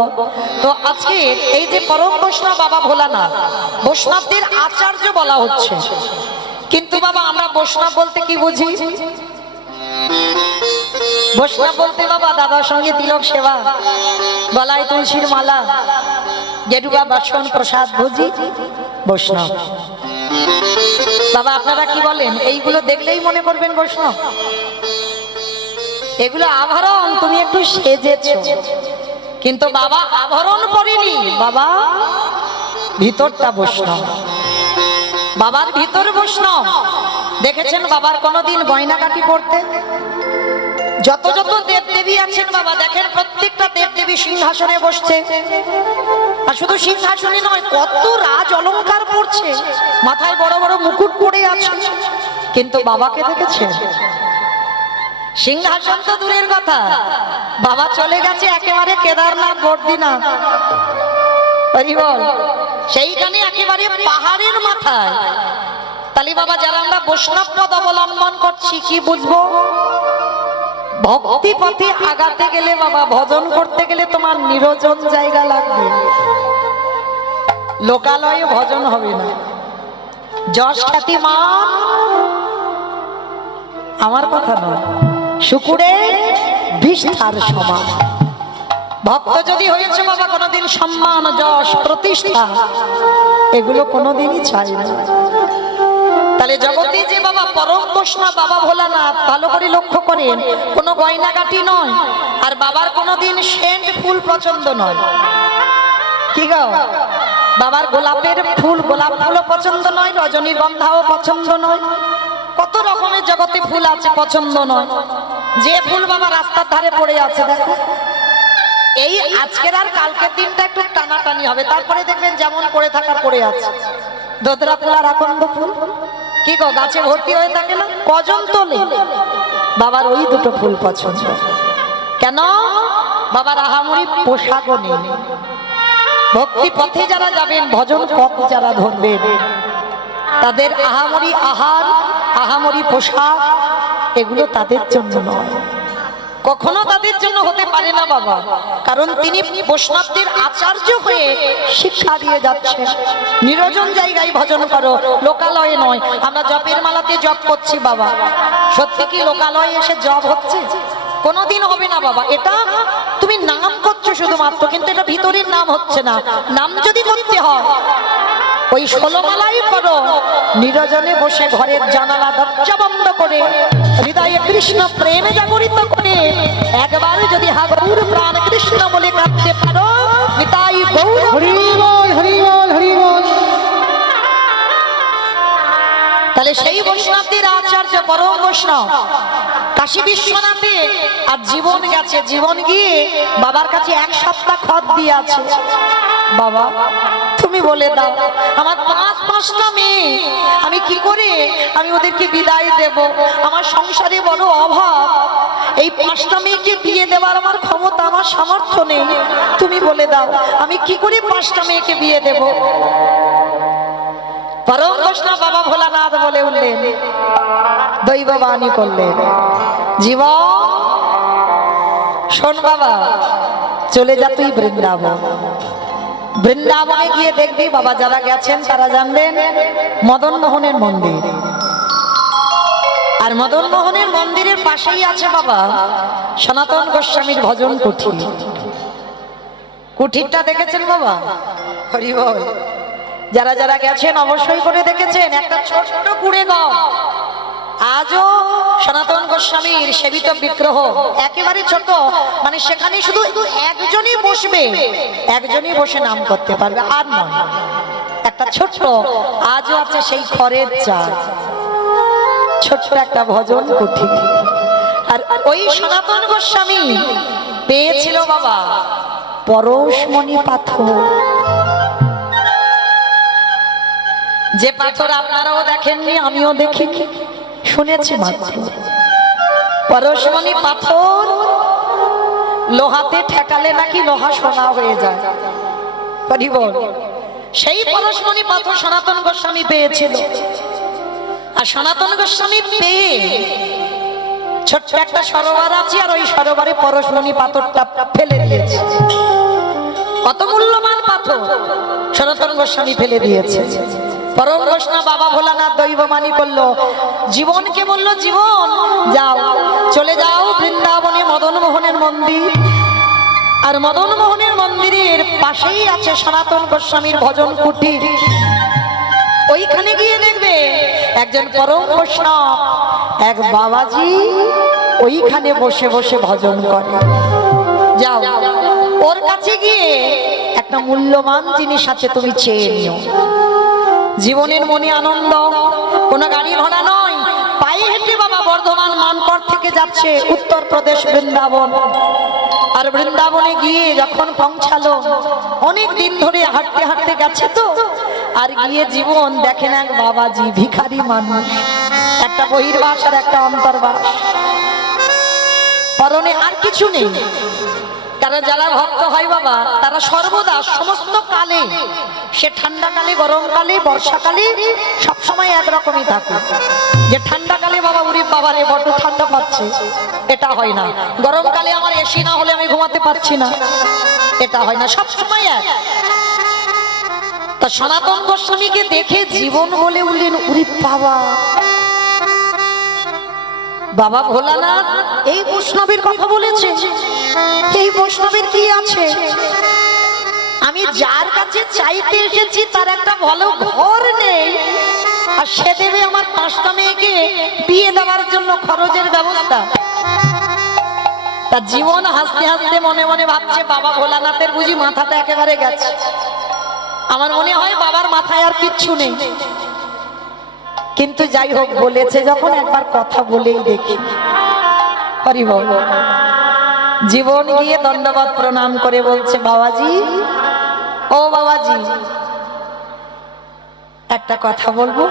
তো আজকে এই যে পরম বৈষ্ণব বাবা ভোলানাথ, বৈষ্ণবদের আচার্য বলা হচ্ছে। কিন্তু বাবা আমরা বৈষ্ণব বলতে কি বুঝি? বৈষ্ণব বলতে বাবা দাদার সঙ্গে তিলক সেবা, গলায় তুলসীর মালা, গেরুয়া বাসন প্রসাদ ভোজি বৈষ্ণব। বাবা আপনারা কি বলেন? এইগুলো দেখলেই মনে করবেন বৈষ্ণব? এগুলো আভরণ, তুমি একটু সেজেছো, কিন্তু বাবা আভরণ পরেনি, বাবা ভিতরটা বৈষ্ণব, বাবার ভিতর বৈষ্ণব। দেখেছেন বাবার কোনোদিন গয়নাকাটি পড়তে? যত যত দেবদেবী আছেন বাবা দেখেন, প্রত্যেকটা দেবদেবী সিংহাসনে বসছে। আর শুধু সিংহাসনে নয়, কত রাজ অলংকার পড়ছে, মাথায় বড় বড় মুকুট পরে আছে। কিন্তু বাবাকে দেখেছেন? সিংহাসন তো দূরের কথা, বাবা চলে গেছে একেবারে কেদারনাথ, বদ্রীনাথ। হরি বল। সেইখানে একেবারে পাহাড়ের মাথায়। তালি বাবা যারা আমরা বৈষ্ণব পদ অবলম্বন করছি, কি বুঝবো? ভক্তি পথে আগাতে গেলে বাবা, ভজন করতে গেলে তোমার নিরজন জায়গা লাগবে, লোকালয়ে ভজন হবে না। যশ খ্যাতি মান আমার কথা নয়, শুকুরের বিষ্ঠার সমান। ভক্ত যদি হয়েছে বাবা, কোনোদিন সম্মান, যশ, প্রতিষ্ঠা এগুলো কোনোদিনই চাই না। তাহলে জগতে যে বাবা পরম বৈষ্ণব বাবা ভোলানাথ, ভালো করে লক্ষ্য করেন, কোনো গয়নাগাটি নয়, আর বাবার কোনোদিন সেন্ট ফুল পছন্দ নয়। কি গো, বাবার গোলাপের ফুল, গোলাপ ফুলও পছন্দ নয়, রজনীগন্ধাও পছন্দ নয়, কত রকমের জগতে ফুল আছে, পছন্দ নয়। যে ফুল বাবা রাস্তার ধারে পড়ে আছে দেখো, এই আজকের আর কালকের দিনটা একটু টানাটানি হবে, তারপরে দেখবেন যেমন পড়ে থাকার পড়ে আছে। দোদরা ফুল আর আকন্দ ফুল কি গো গাছে ভর্তি হয়ে থাকে না, কজন তোলে? বাবার ওই দুটো ফুল পছন্দ। কেন? বাবার আহামরি পোশাকও নেই, ভক্তি পথে যারা যাবেন, ভজন পথ যারা ধরবেন, তাদের আহামরি আহার, আহামরি পোশাক এগুলো তাদের জন্য নয়, কখনো তাদের জন্য হতে পারে না বাবা। কারণ তিনি বৈষ্ণবদের আচার্য হয়ে শিক্ষা দিয়ে যাচ্ছে, নিরজন জায়গায় ভজন করো, লোকালয়ে নয়। আমরা জপের মালাতে জপ করছি বাবা, সত্যি কি লোকালয়ে এসে জপ হচ্ছে? কোনোদিন হবে না বাবা। এটা তুমি নাম করছো শুধুমাত্র, কিন্তু এটা ভিতরের নাম হচ্ছে না। নাম যদি করতে হয় ওই 16 মালাই করো, নিরজনে বসে ঘরের জানালা দরজা বন্ধ করে হৃদয়ে কৃষ্ণ প্রেমে জাগরিত করে একবার যদি হা গৌর প্রাণ কৃষ্ণ বলে কাঁদতে পারো, নিতাই গৌর। হরি বল হরি বল হরি বল। তাহলে সেই বৈষ্ণবদের আচার্য পরম বৈষ্ণব কাশী বিশ্বনাথে আর জীবন গেছে, জীবন গিয়ে বাবার কাছে 1 সপ্তাহ খত দিয়ে আছে। বাবা তুমি বলে দাও, আমার 5টা মেয়ে, আমি কি করে আমি ওদেরকে বিদায় দেব? আমার সংসারে বড় অভাব, এই 5টা মেয়েকে বিয়ে দেওয়ার আমার ক্ষমতা, আমার সামর্থ্য নেই। তুমি বলে দাও আমি কি করে 5টা মেয়েকে বিয়ে দেব? পরম বৈষ্ণব বাবা ভোলানাথ বলে উঠলেন, দৈববাণী করলেন, জীবন শোন বাবা, চলে যা তুই বৃন্দাবন। বৃন্দাবনে গিয়ে দেখবি বাবা, যারা গেছেন তারা জানবেন মদন মোহনের মন্দির, আর মদন মোহনের মন্দিরের পাশেই আছে বাবা সনাতন গোস্বামীর ভজন কুঠির। কুঠিরটা দেখেছেন বাবা? হরি বল। যারা যারা গেছেন অবশ্যই করে দেখেছেন, একটা ছোট্ট কুড়ে ঘর, আজও সনাতন গোস্বামীর সেবিত বিগ্রহ, একেবারে ছোট, মানে সেখানে শুধু একজনই বসবে, একজনই বসে নাম করতে পারবে, আর নয়। একটা ছোট্ট আজও আছে সেই খড়ের চাল, ছোট্ট একটা ভজন কুঠির। আর ওই সনাতন গোস্বামী পেয়েছিল বাবা পরশমণি পাথর, যে পাথর আপনারাও দেখেননি, আমিও দেখিনি, শুনেছি মাত্র। পরশমণি পাথর লোহাতে ঠেকালে নাকি লোহা সোনা হয়ে যায়। সেই পরশমণি পাথর সনাতন গোস্বামী পেয়েছিল, আর সনাতন গোস্বামী পেয়ে ছোট্ট একটা সরোবর আছে, আর ওই সরোবরে পরশমণি পাথরটা ফেলে দিয়েছে। কত মূল্যবান পাথর সনাতন গোস্বামী ফেলে দিয়েছে। পরম বৈষ্ণব বাবা ভোলানাথ দৈববাণী করলো, জীবনকে বললো, জীবন যাও, চলে যাও বৃন্দাবনে মদন মোহনের মন্দির, আর মদন মোহনের মন্দিরের পাশেই আছে সনাতন গোস্বামীর ভজন কুঠির। ওইখানে গিয়ে দেখবে একজন পরম বৈষ্ণব, এক বাবাজি ওইখানে বসে বসে ভজন করে। যাও ওর কাছে গিয়ে একটা মূল্যবান জিনিস আছে, তুমি চেয়ে নিও। জীবনের মনে আনন্দ, কোনো গাড়ি ঘোড়া নয়, পায়ে হেঁটে বাবা বর্ধমান মানকড় থেকে যাচ্ছে উত্তরপ্রদেশ বৃন্দাবন। আর বৃন্দাবনে গিয়ে যখন পৌঁছালো, অনেক দিন ধরে হাঁটতে হাঁটতে গেছে তো, আর গিয়ে জীবন দেখেন এক বাবাজি, ভিখারি মানুষ, একটা বহির্বাস আর একটা অন্তর্বাস, পরনে আর কিছু নেই। কারণ যারা ভক্ত হয় বাবা, তারা সর্বদা সমস্ত কালে, সে ঠান্ডাকালে, গরমকালে, বর্ষাকালে, সবসময় একরকমই থাকে। যে ঠান্ডাকালে বাবা উরি বাবারে বড্ড ঠান্ডা পাচ্ছে, এটা হয় না। গরমকালে আমার এসি না হলে আমি ঘুমাতে পারছি না, এটা হয় না, সবসময় এক। তা সনাতন গোস্বামীকে দেখে জীবন বলে উঠলেন, উরি বাবা, বাবা ভোলানাথ এই বৈষ্ণবের কথা বলেছে, এই বৈষ্ণবের কি আছে? আমি যার কাছে চাইতে এসেছি তার একটা ভালো ঘর নেই, আর সে দেবে আমার 5টা মেয়েকে বিয়ে দেওয়ার জন্য খরচের ব্যবস্থা। তার জীবন হাসতে হাসতে মনে মনে ভাবছে, বাবা ভোলানাথের বুঝি মাথাটা একেবারে গেছে। আমার মনে হয় বাবার মাথায় আর কিচ্ছু নেই, কিন্তু যাই হোক, বলেছে যখন একবার কথা বলেই দেখি। হরি বল। জীবন গিয়ে দণ্ডবত প্রণাম করে বলছে, বাবাজি, ও বাবাজি, একটা কথা বলবো।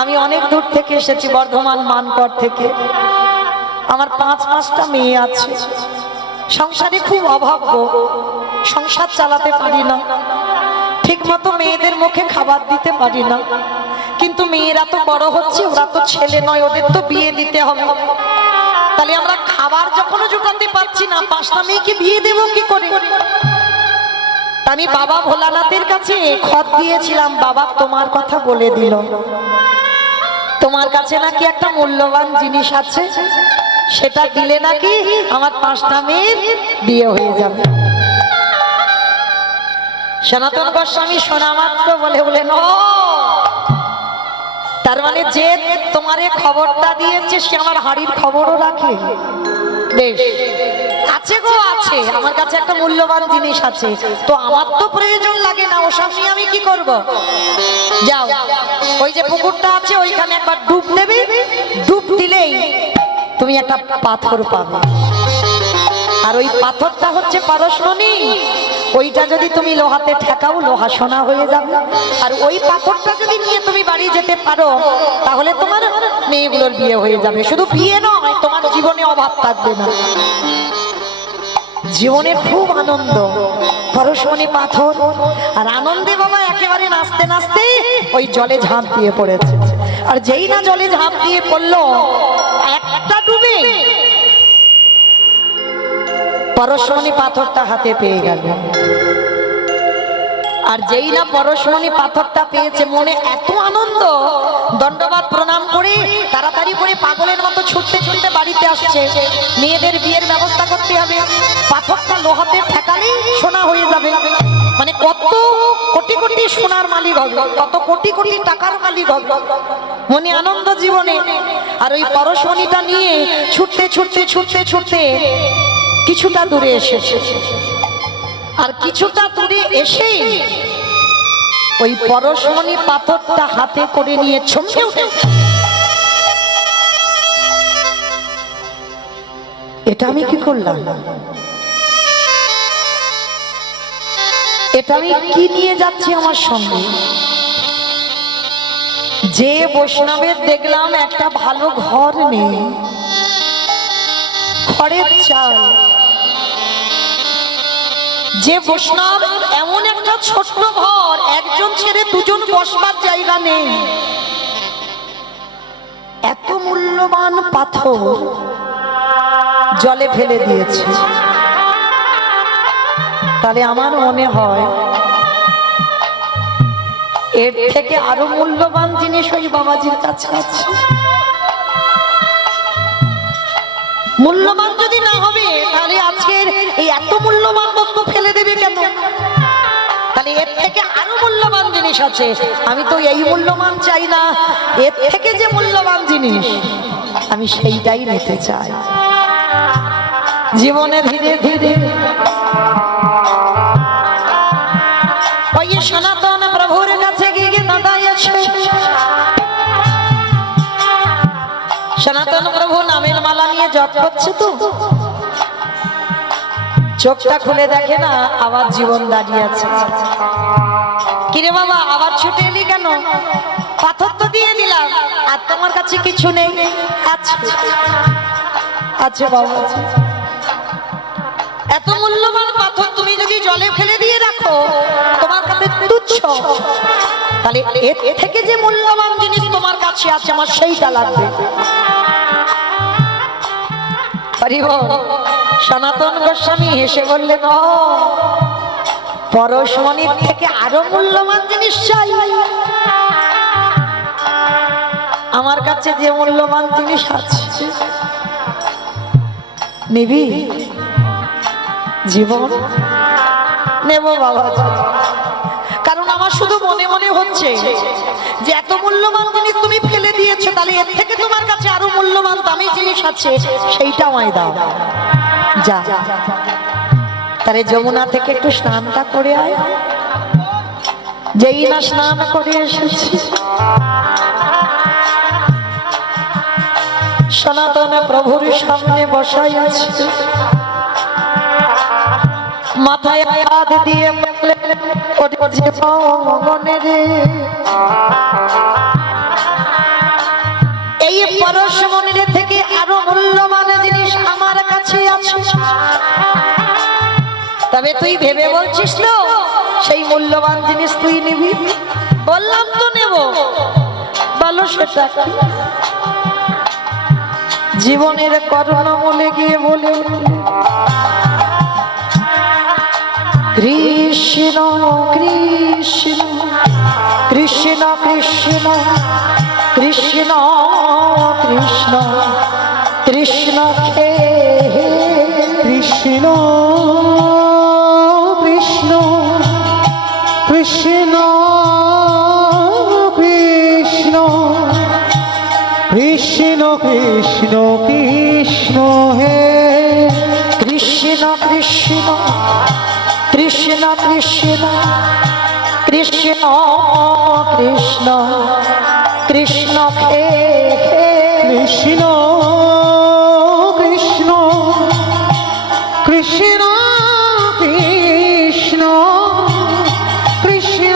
আমি অনেক দূর থেকে এসেছি, বর্ধমান মানকড় থেকে। আমার 5টা মেয়ে আছে, সংসারে খুব অভাব গো। সংসার চালাতে পারি না, ঠিক মতো মেয়েদের মুখে খাবার দিতে পারি না, কিন্তু মেয়েরা তো বড় হচ্ছে, ওরা তো ছেলে নয়, ওদের তো বিয়ে দিতে হবে। তাহলে আমরা খাবার যখন জোটাতে পারছি না, 5টা মেয়েকে বিয়ে দেবো কি করে? আমি বাবা ভোলানাথের কাছে খত দিয়েছিলাম, বাবা তোমার কথা বলে দিল, তোমার কাছে নাকি একটা মূল্যবান জিনিস আছে, সেটা দিলে নাকি আমার 5টা মেয়ের বিয়ে হয়ে যাবে। সনাতন গোস্বামী শোনা মাত্র বলে ন, তার মানে যে তোমার এই খবরটা দিয়েছে সে আমার হাড়ির খবরও রাখে। বেশ, আছে গো আছে, আমার কাছে একটা মূল্যবান জিনিস আছে, তো আমার তো প্রয়োজন লাগে না, ওসব নিয়ে আমি কি করব? যাও, ওই যে পুকুরটা আছে ওইখানে একবার ডুব দেবে, ডুব দিলেই তুমি একটা পাথর পাবে, আর ওই পাথরটা হচ্ছে পারশমণি। ওইটা যদি তুমি লোহাতে ঠেকাও, লোহা সোনা হয়ে যাবে। আর ওই পাথরটা যদি নিয়ে তুমি বাড়ি যেতে পারো, তাহলে তোমার মেয়েগুলোর বিয়ে হয়ে যাবে। শুধু বিয়ে নয়, তোমার জীবনে অভাব থাকবে না, জীবনে খুব আনন্দ। পরশমণি পাথর, আর আনন্দে বাবা একেবারে নাচতে নাচতে ওই জলে ঝাঁপ দিয়ে পড়েছে। আর যেই না জলে ঝাঁপ দিয়ে পড়লো, একটা ডুবে পরশমণি পাথরটা হাতে পেয়ে গেল। আর যেই না পরশমণি পাথরটা পেয়েছে, মনে এত আনন্দ, দণ্ডবাদ প্রণাম করে তাড়াতাড়ি করে পাগলের মতো ছুটতে ছুটতে বাড়িতে আসছে। মেয়েদের বিয়ের ব্যবস্থা করতে হবে, পাথরটা লোহাতে ঠেকালেই সোনা হয়ে যাবে। মানে কত কোটি কোটি সোনার মালিক হবে, কত কোটি কোটি টাকার মালিক হবে, মনে আনন্দ জীবনে। আর ওই পরশমণিটা নিয়ে ছুটতে ছুটতে ছুটতে ছুটতে কিছুটা দূরে এসেছে। আর কিছুটা দূরে এসেই ওই পরশমণি পাথরটা হাতে করে নিয়ে ছমকে উঠে, এটা আমি কি করলাম? এটা আমি কি নিয়ে যাচ্ছি আমার সঙ্গে? যে বৈষ্ণবের দেখলাম একটা ভালো ঘর নেই, খড়ের চাল, যে বৈষ্ণব এমন একটা ছোট্ট ঘর, একজন ছেড়ে দুজন বসবার জায়গা নেই, এত মূল্যবান পাথর জলে ফেলে দিয়েছে, তাহলে আমার মনে হয় এর থেকে আরো মূল্যবান জিনিস ওই বাবাজির কাছে আছে। মূল্যবান যদি না হবে, তাহলে আজকের এই এত মূল্যবান বস্তু ফেলে দেবে কেন? তাহলে এর থেকে আরো মূল্যবান জিনিস আছে। আমি তো এই মূল্যবান চাই না, এর থেকে যে মূল্যবান জিনিস আমি সেইটাই নিতে চাই। জীবনে ধীরে ধীরে ওই সনাতন প্রভুর কাছে গিয়ে দাঁড়াইছে। সনাতন প্রভু নামের মালা নিয়ে জপ করছে, তো চোখটা খুলে দেখে না, আবার জীবন দাঁড়িয়ে আছে। কিরে বাবা, আবার ছুটে এলি কেন? পাথর তো দিয়ে দিলাম, আর তোমার কাছে কিছু নেই? আচ্ছা আচ্ছা বাবা, এত মূল্যবান পাথর তুমি যদি জলে ফেলে দিয়ে রাখো, তোমার কাছে তুচ্ছ, তাহলে এর থেকে যে মূল্যবান জিনিস তোমার কাছে আছে, আমার সেইটা লাগবে। সনাতন গোস্বামী হেসে বললেন, পরশমণির থেকে আরো মূল্যবান জিনিস চাই? আমার কাছে যে মূল্যবান জিনিস আছে নিবি? জীবন নেব বাবা, কারণ আমার শুধু মনে মনে হচ্ছে যে এত মূল্যবান জিনিস তুমি ফেলে দিয়েছো, তাহলে এর থেকে তোমার কাছে আরো মূল্যবান দামি জিনিস আছে, সেইটা আমায় দাও। যা, তারে যমুনা থেকে একটু স্নানটা করে আয়। যেই না স্নান করে এসেছি, সনাতন প্রভুর সামনে বসাই আছে, মাথায় হাত দিয়ে এই পরশমণির থেকে আরো মূল্যবান জিনিস আমার কাছে আছে। তবে তুই ভেবে বলছিস তো সেই মূল্যবান জিনিস তুই নিবি? বললাম তো নেব। বলো সেটা কি? জীবনের করুণা মূলে গিয়ে বলে কৃষ্ণ কৃষ্ণ কৃষ্ণ কৃষ্ণ কৃষ্ণ কৃষ্ণ কৃষ্ণ হে কৃষ্ণ কৃষ্ণ কৃষ্ণ কৃষ্ণ কৃষ্ণ কৃষ্ণ কৃষ্ণ হে কৃষ্ণ কৃষ্ণ কৃষ্ণ কৃষ্ণ কৃষ্ণ কৃষ্ণ কৃষ্ণ হে কৃষ্ণ কৃষ্ণ কৃষ্ণ কৃষ্ণ কৃষ্ণ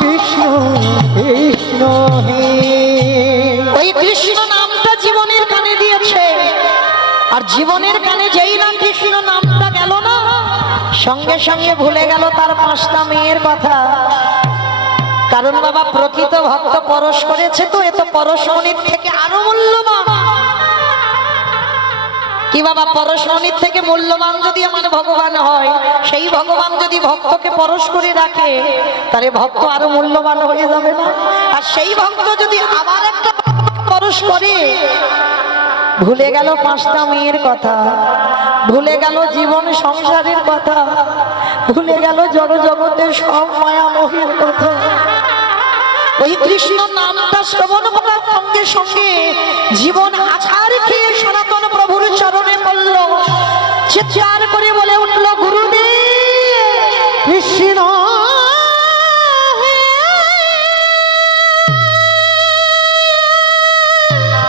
কৃষ্ণ কৃষ্ণ হে ওই কৃষ্ণ নামটা জীবনের কানে দিয়েছে, আর জীবনের কানে যেই না কৃষ্ণ নামটা গেল না, সঙ্গে সঙ্গে ভুলে গেল তার 5টা মেয়ের কথা। কারণ বাবা প্রকৃত ভক্ত পরশ করেছে, তো এত পরশমণির থেকে আরো মূল্যবান কি বাবা? পরশমণির থেকে মূল্যবান যদি আমার ভগবান হয়, সেই ভগবান যদি ভক্তকে পরশ করে রাখে, তাহলে ভক্ত আরো মূল্যবান হয়ে যাবে না? আর সেই ভক্ত যদি আবার একটা পরশ করে, ভুলে গেল 5টা মেয়ের কথা, ভুলে গেল জীবন সংসারের কথা, ভুলে গেল জড় জগতের সব মায়া মোহের কথা। ওই কৃষ্ণ নামটা শ্রবণ করার সঙ্গে সঙ্গে জীবন আছাড় খেয়ে সনাতন প্রভুর চরণে পড়ল, চিৎকার করে বলে উঠল, গুরুদেব কৃষ্ণ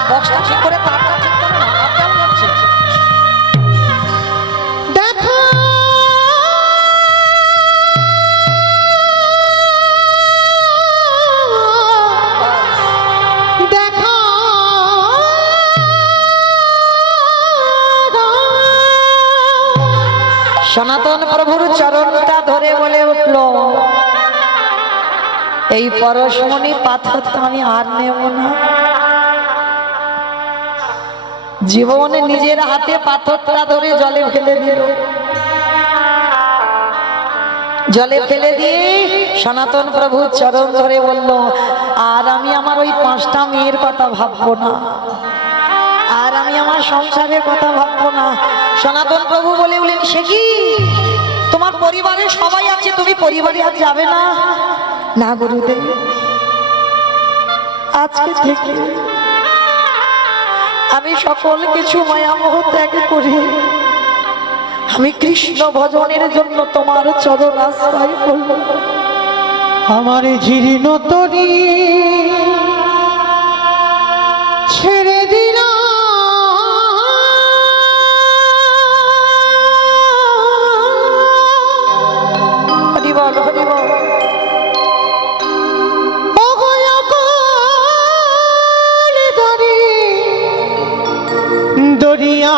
বক্সটা ঠিক করে তারটা ঠিক করো না, হাত কেমন হচ্ছে? দেখা দেখা সনাতন প্রভুর চরণটা ধরে বলে উঠল, এই পরশমণি পাথর তো আমি আর নেব না। জীবনে নিজের হাতে পাথরটা ধরে জলে ফেলে দিল। জলে ফেলে দিয়ে সনাতন প্রভুর চরণ ধরে বলল, আর আমি আমার ওই 5টা মেয়ের কথা ভাববো না, আর আমি আমার সংসারের কথা ভাববো না। সনাতন প্রভু বলে উঠলেন, সে কি, তোমার পরিবারে সবাই আছে, তুমি পরিবারে আর যাবে না? না গুরুদেব, আজকে থেকে আমি সকল কিছু মায়ামোহ ত্যাগ করি আমি কৃষ্ণ ভজনের জন্য তোমার চরণ আশ্রয় করব। আমার জীর্ণ তরি ছেড়ে দিলাম, হরি বল হরি বল। দরিয়া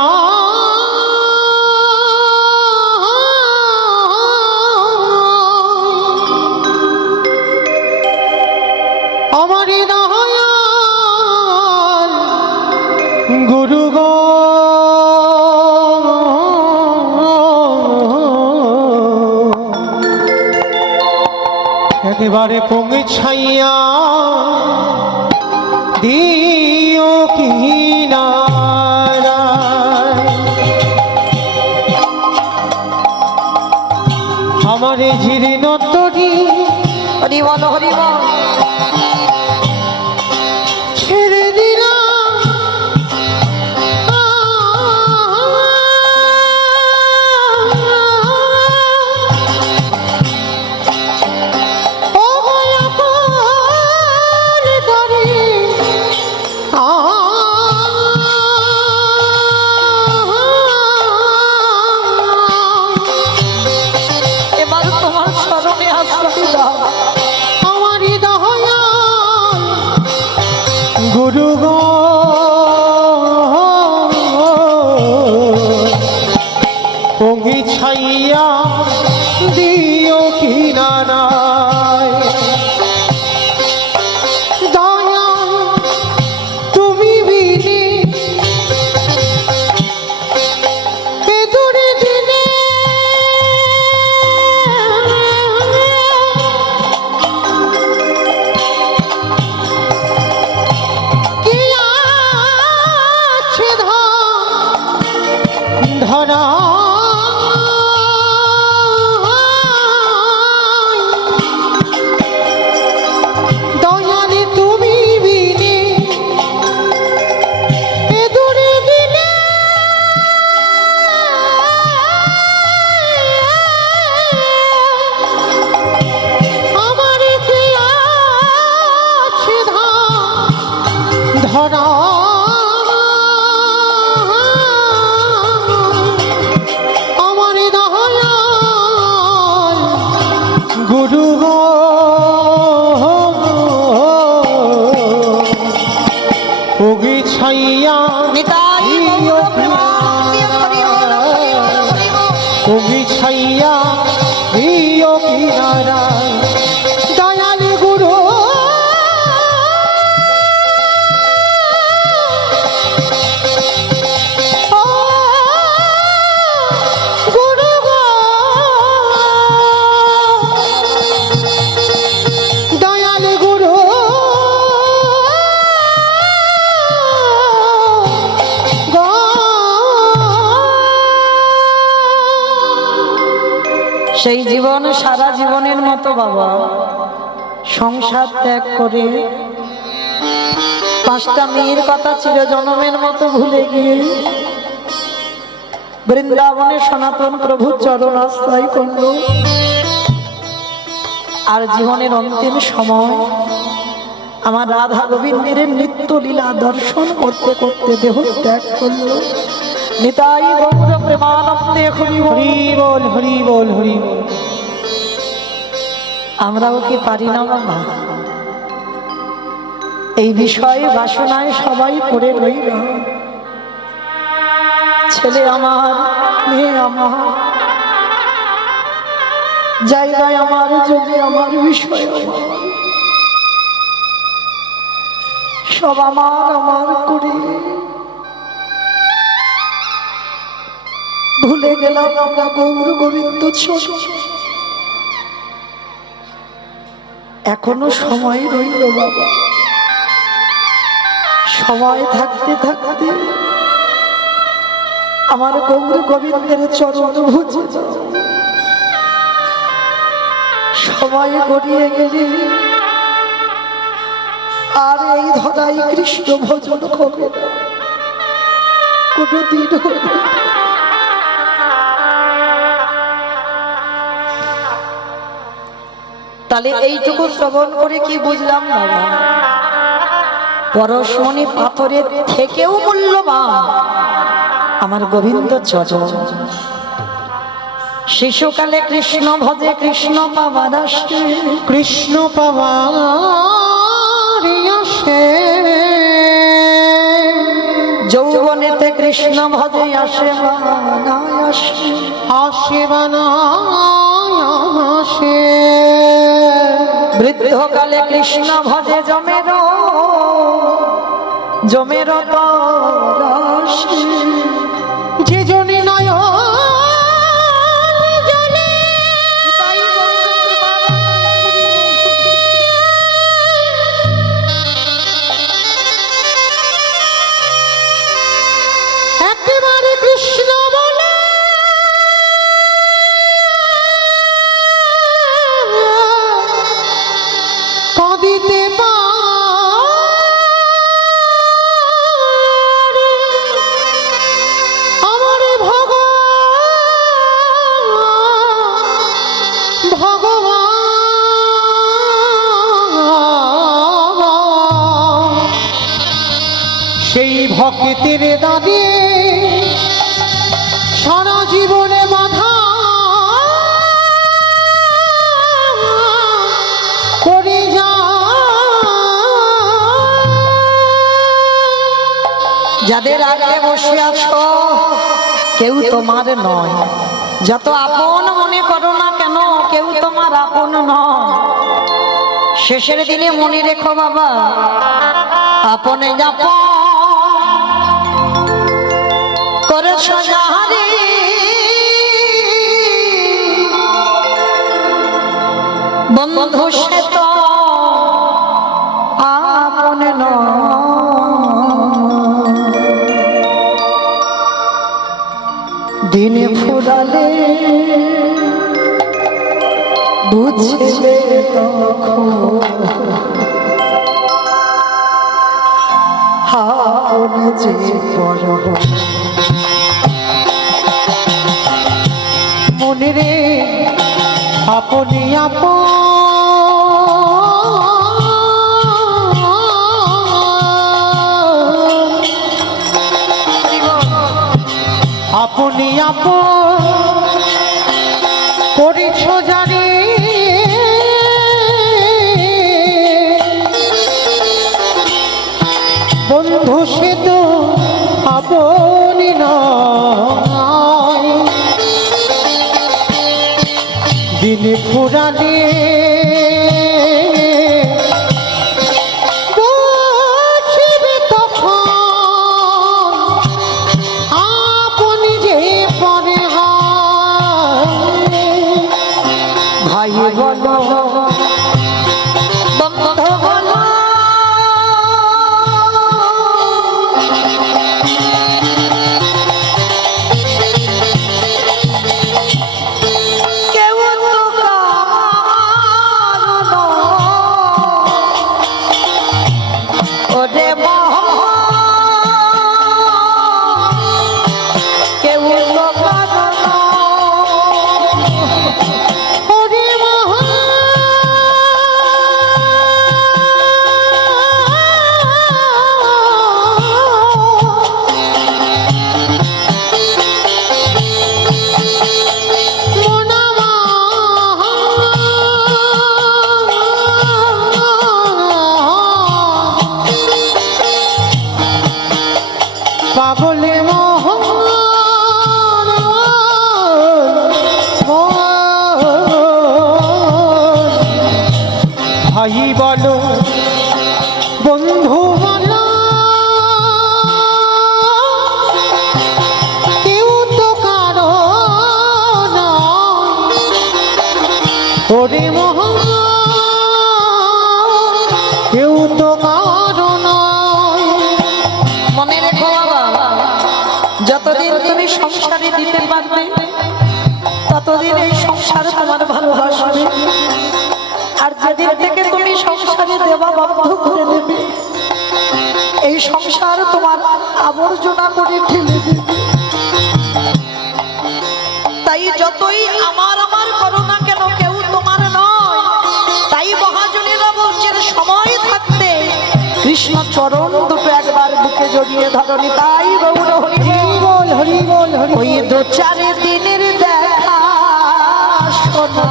আমার দয়াল গুরু গো, একেবারে পৌঁছাইয়া দিও কিনারা, আমার জীর্ণ তরি হরি বল হরি বল। ছেড়ে দিলাম, ও গোলাপের তরি এবার তোমার চরণে আশ্রয় দাও। আমার দয়াল গুরু গো, পৌঁছাইয়া ধরা আমার দয়াল গুরু গো ওগি ছাইয়া নিতাই গৌর প্রেমানন্দে হরি বল, হরি বল, হরি বল। ওগি ছাইয়া প্রিয় কিনারা দয়াল গুরু ও গুরু গো দয়াল গুরু গো সেই জীবন সারা জীবনের মতো বাবা সংসার ত্যাগ করে 5টা মেয়ের কথা চিরজনমের মতো ভুলে গিয়ে বৃন্দাবনে সনাতন প্রভুর চরণ আশ্রয় করল। আর জীবনের অন্তিম সময় আমার রাধা গোবিন্দের নৃত্য লীলা দর্শন করতে করতে দেহ ত্যাগ করল। নিতাই গৌর প্রেমানন্দে হরি বল। হরি বল হরি বল হরি বল আমরাও কি পারি না বাবা? এই বিষয়ে বাসনায় সবাই পড়ে রইল। ছেলে আমার, মেয়ে আমার, জায়গায় আমার, জমি আমার, বিষয় আমার, সব আমার আমার করে ভুলে গেলাম আমরা গৌর গোবিন্দ ছোট। এখনো সময় রইল বাবা, সময় থাকতে থাকতে আমার গৌর গোবিন্দের চরণ ভুজে যাও। সময় গড়িয়ে গেলে আর এই ধরাই কৃষ্ণ ভজন হবে না কোনদিন হবে না। তাহলে এইটুকু শ্রবণ করে কি বুঝলাম বাবা? পরশমণি পাথরের থেকেও মূল্যবান আমার গোবিন্দ চরণ। শিশুকালে কৃষ্ণ ভজে কৃষ্ণ পাবার আসে, কৃষ্ণ পাবার আসে যৌবনেতে কৃষ্ণ ভজে আসে বানায় আসে, আসে বানায় আসে বৃদ্ধকালে কৃষ্ণ ভজে জমের জমের তরাসে। যে জনে নয় একেবারে কৃষ্ণ বলে কবিতে আমার ভগবান সেই ভক্তের দাবি সারা জীবনে বাধা করে যা যাদের আগলে বসে আছো কেউ তোমার নয়, যত আপন মনে করো না কেন কেউ তোমার আপন নয়। শেষের দিনে মনে রেখো বাবা, আপনে আপন করেছ যাহারে বন্ধু সে তো আপন নয়। দিনে ফুরালে বুঝবে তখন হাওন যে বড় মনে রে আপনি আপন আপনি আপন করেছ জানি বন্ধু সে তো আপনি নয় দিনে ফুরালে বুঝবে তখন আপনি যে পরে হয় ভাই বলো বন্ধু বলো কেউ তো কারো নয়। ওরে মহা কেউ তো কারো নয়। ওরে মহা পাগলে মোহন ভাই বলো বন্ধু বলো কেউ তো কারো নয় ওরে মোহন কেউ তো কারো নয় মনে রেখো বাবা, যতদিন তুমি সংসারে দিতে পারবে ততদিন এই সংসার তোমার ভালোবাসবে। আর যেদিন থেকে তুমি সংসারে দেওয়া বন্ধ করে দেবে এই সংসার তোমার আবর্জনা করে ঠেলে দেবে। তাই যতই আমার আমার করো না কেন কেউ তোমার নয়। তাই মহাজনেরা বলছেন সময় থাকতে কৃষ্ণ চরণ দুটো একবার বুকে জড়িয়ে ধরনি। তাই গৌর হরি বল হরি বল হরি ওই দু চার দিনের দেখা শোনা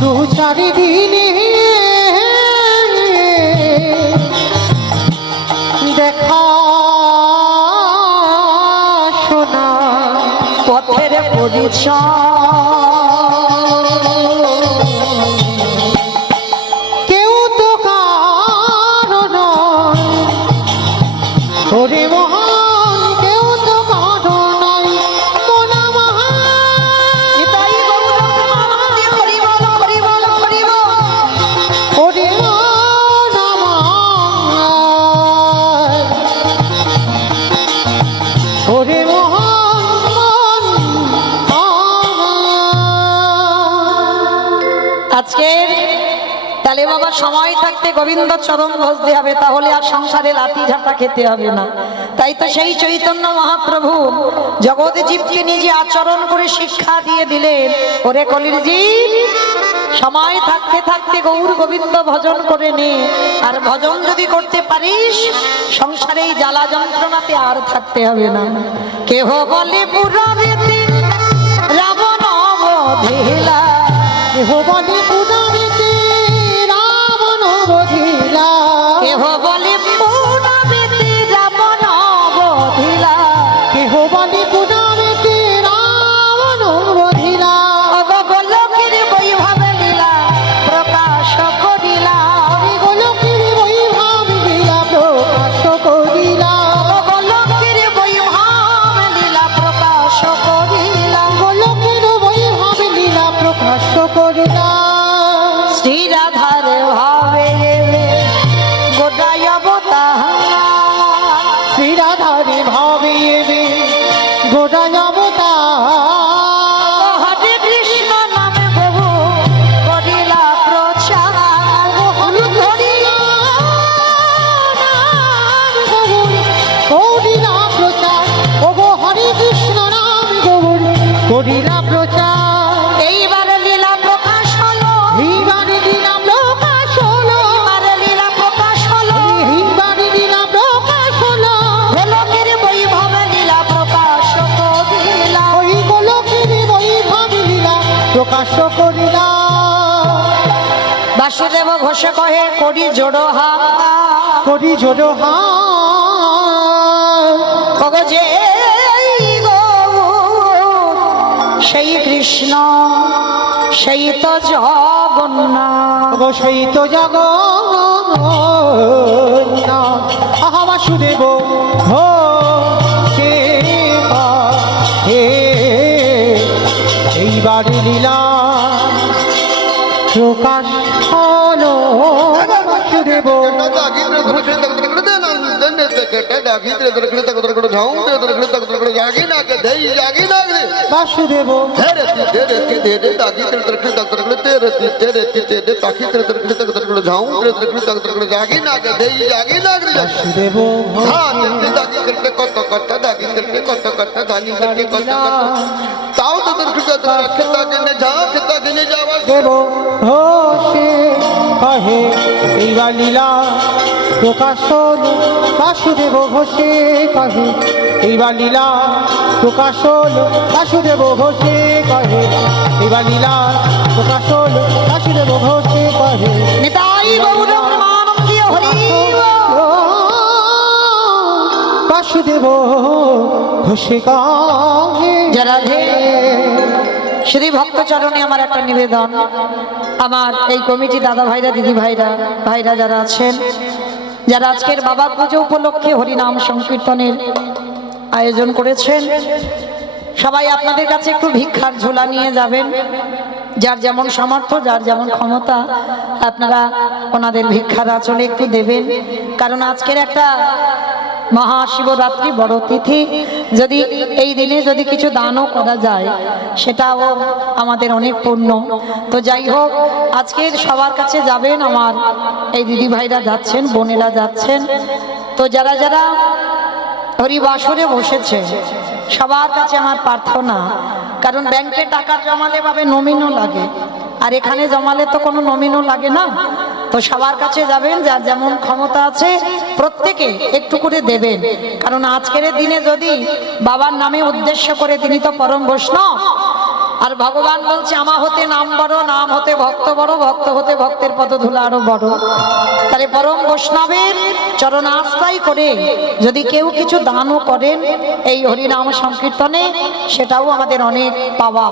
দু চারি দিনে দেখা শোনা পথের পরিচয় কেউ তো কারো নয় ওরে মহান কেউ তো কারো নয় মোনা মহান নিতাই গৌর প্রেমানন্দে হরি বল হরি বল হরি বল। ওরে মোনা মহান ওরে মহান আজকের তাহলে বাবা সময় থাকতে গোবিন্দ চরণ ভজতে হবে, তাহলে আর সংসারে লাঠি ঝাঁটা খেতে হবে না। তাই তো সেই চৈতন্য মহাপ্রভু জগৎ জীবকে নিজে আচরণ করে শিক্ষা দিয়ে দিলেন, ওরে কলির জীব সময় থাকতে থাকতে গৌর গোবিন্দ ভজন করে নে। আর ভজন যদি করতে পারিস সংসারে এই জ্বালা যন্ত্রণাতে আর থাকতে হবে না। কেহ বলে পুরাণেতে রাবণ বধিলা, কেহ বলে পুরাণেতে রাবণ বধিলা কেহ বলে পুরাণেতে রাবণ বধিলা, কেহ বলে পুরাণেতে রাবণ বধিলা গোলকের বৈভবে লীলা প্রকাশ করিলা, গোলকের বৈভব লীলা প্রকাশ করিলা গোলকের বৈভব লীলা প্রকাশ করিলা। গোলকের বৈভব লীলা প্রকাশ করিলা বাসুদেব ঘোষে কহে করি জোড়ো হাত করি জোড়ো হাত ওগো যে গৌর সেই কৃষ্ণ সেই তো জগন্নাথ গো সেই তো জগন্নাথ আহা বাসুদেব হো সে হে এইবারে লীলা প্রকাশ হলো বাসুদেব বাসুদেব বাসুদেব দেব হোসে কহে এইবার লীলা প্রকাশ হলো বাসুদেব ঘোষে কহে এইবার লীলা প্রকাশ হলো বাসুদেব ঘোষে কহে এইবার লীলা প্রকাশ হলো বাসুদেব ঘোষে কহে নিতাই গৌর প্রেমানন্দে হরি বাসুদেব ঘোষে কহে রাধে শ্রী ভক্ত চরণে আমার একটা নিবেদন আমার এই কমিটি দাদা ভাইরা দিদি ভাইরা যারা আছেন যারা আজকের বাবা পুজো উপলক্ষে হরিনাম সংকীর্তনের আয়োজন করেছেন সবাই আপনাদের কাছে একটু ভিক্ষার ঝোলা নিয়ে যাবেন যার যেমন সামর্থ্য যার যেমন ক্ষমতা আপনারা ওনাদের ভিক্ষার আঁচলে একটু দেবেন কারণ আজকের একটা মহাশিবরাত্রি বড় তিথি যদি এই দিনে যদি কিছু দানও করা যায় সেটাও আমাদের অনেক পুণ্য তো যাই হোক আজকের সবার কাছে যাবেন আমার এই দিদি ভাইরা যাচ্ছেন বোনেরা যাচ্ছেন তো যারা যারা হরিবাসরে বসেছে সবার কাছে আমার প্রার্থনা কারণ ব্যাংকে টাকা জমালে ভাবে নমিনও লাগে আর এখানে জমালে তো কোনো নমিনও লাগে না তো সবার কাছে যাবেন যার যেমন ক্ষমতা আছে প্রত্যেকে একটু করে দেবেন কারণ আজকের দিনে যদি বাবার নামে উদ্দেশ্য করে তিনি তো পরম বৈষ্ণব আর ভগবান বলছে আমা হতে নাম বড় নাম হতে ভক্ত বড় ভক্ত হতে ভক্তের পদধূলা আরো বড় তাহলে পরম বৈষ্ণবের চরণ আশ্রয় করে যদি কেউ কিছু দানও করেন এই হরিনাম সংকীর্তনে সেটাও আমাদের অনেক পাওয়া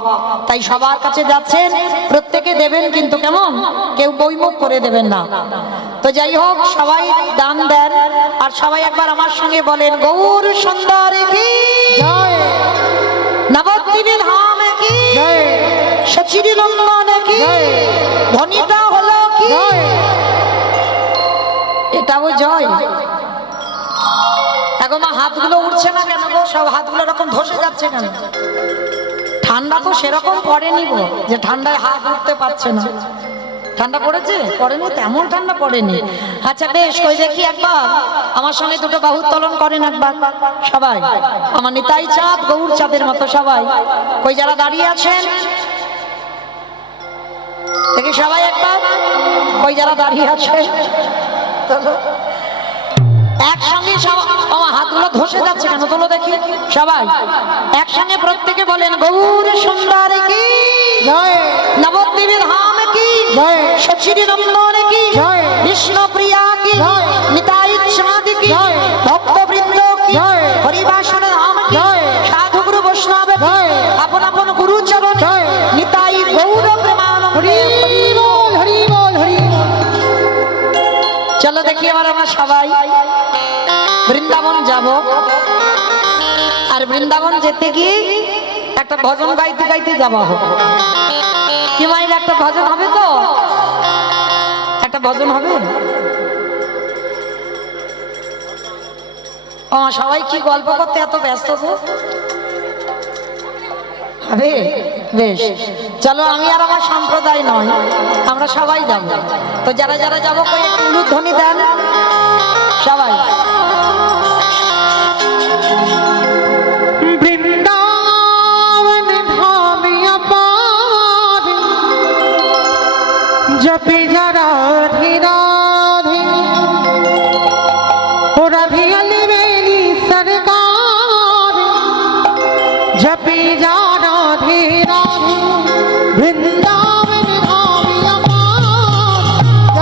তাই সবার কাছে যাচ্ছেন প্রত্যেকে দেবেন কিন্তু কেমন কেউ বইমুখ করে দেবেন না তো যাই হোক সবাই দান দেন আর সবাই একবার আমার সঙ্গে বলেন গৌর সুন্দর কি জয় নবদ্বীপে ধাম কি জয় সচিরি নন্দন কি ধ্বনিটা হলো কি জয় এটাও জয় এখন হাতগুলো উঠছে না কেন গো সব হাতগুলো এরকম ধসে যাচ্ছে কেন ঠান্ডা তো সেরকম পড়েনি গো যে ঠান্ডায় হাত উঠতে পারছে না ঠান্ডা পড়েছে পড়েনি তেমন ঠান্ডা পড়েনি আচ্ছা বেশ কই দেখি একবার আমার সঙ্গে দুটো বাহু উত্তোলন করেন একবার সবাই আমার নিতাই চাঁদ গৌর চাঁদের মতো সবাই কই যারা দাঁড়িয়ে আছেন দেখি সবাই একবার কই যারা দাঁড়িয়ে আছে একসঙ্গে আমার হাতগুলো ধসে যাচ্ছে কেন তোলো দেখি সবাই একসঙ্গে প্রত্যেকে বলেন গৌর সুন্দর কি জয় নবদ্বীপে ধাম কি জয় সচিরি নন্দন কি জয় বিষ্ণু প্রিয়া কি জয় নিতাই চাঁদ কি জয় ভক্তবৃন্দ কি জয় হরিবাসন ধাম কি জয় সাধু গুরু বৈষ্ণব কি জয় আপন আপন গুরু চরণ জয় নিতাই গৌর প্রেমানন্দে হরি বল হরি বল হরি বল চলো দেখি এবার আমরা সবাই বৃন্দাবন যাব আর বৃন্দাবন যেতে গিয়ে একটা ভজন গাইতে গাইতে যাওয়া হবে কি মাইল একটা ভজন হবে তো একটা ভজন হবে ও সবাই কি গল্প করতে এত ব্যস্ত তো হবে বেশ চলো আমি আর আমার সম্প্রদায় নয় আমরা সবাই যাব তো যারা যারা যাবো কই একটু উলুধ্বনি দেন সবাই বৃন্দাবন ধামে আপার জপে যারা রাধে রাধে ও রাধে আলবেলি সরকার জপে যা রাধে রাধে বৃন্দাবন ধামে আপার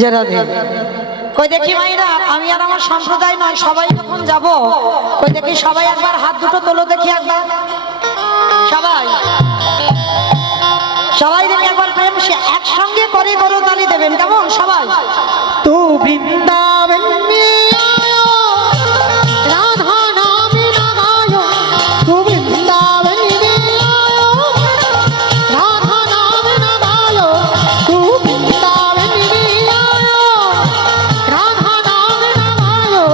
যে রাধে কই দেখি মাইরা, আমি আর আমার সম্প্রদায় নয়, সবাই যখন যাব, কই দেখি সবাই একবার হাত দুটো তোলো দেখি একবার, সবাই সবাই দেখি একবার প্রেম সে একসঙ্গে করে করতালি দেবেন, কেমন সবাই? तू वृंदावन में आयो राधा नाम लगायो तू वृंदावन में आयो राधा नाम लगायो तू वृंदावन में आयो राधा नाम लगायो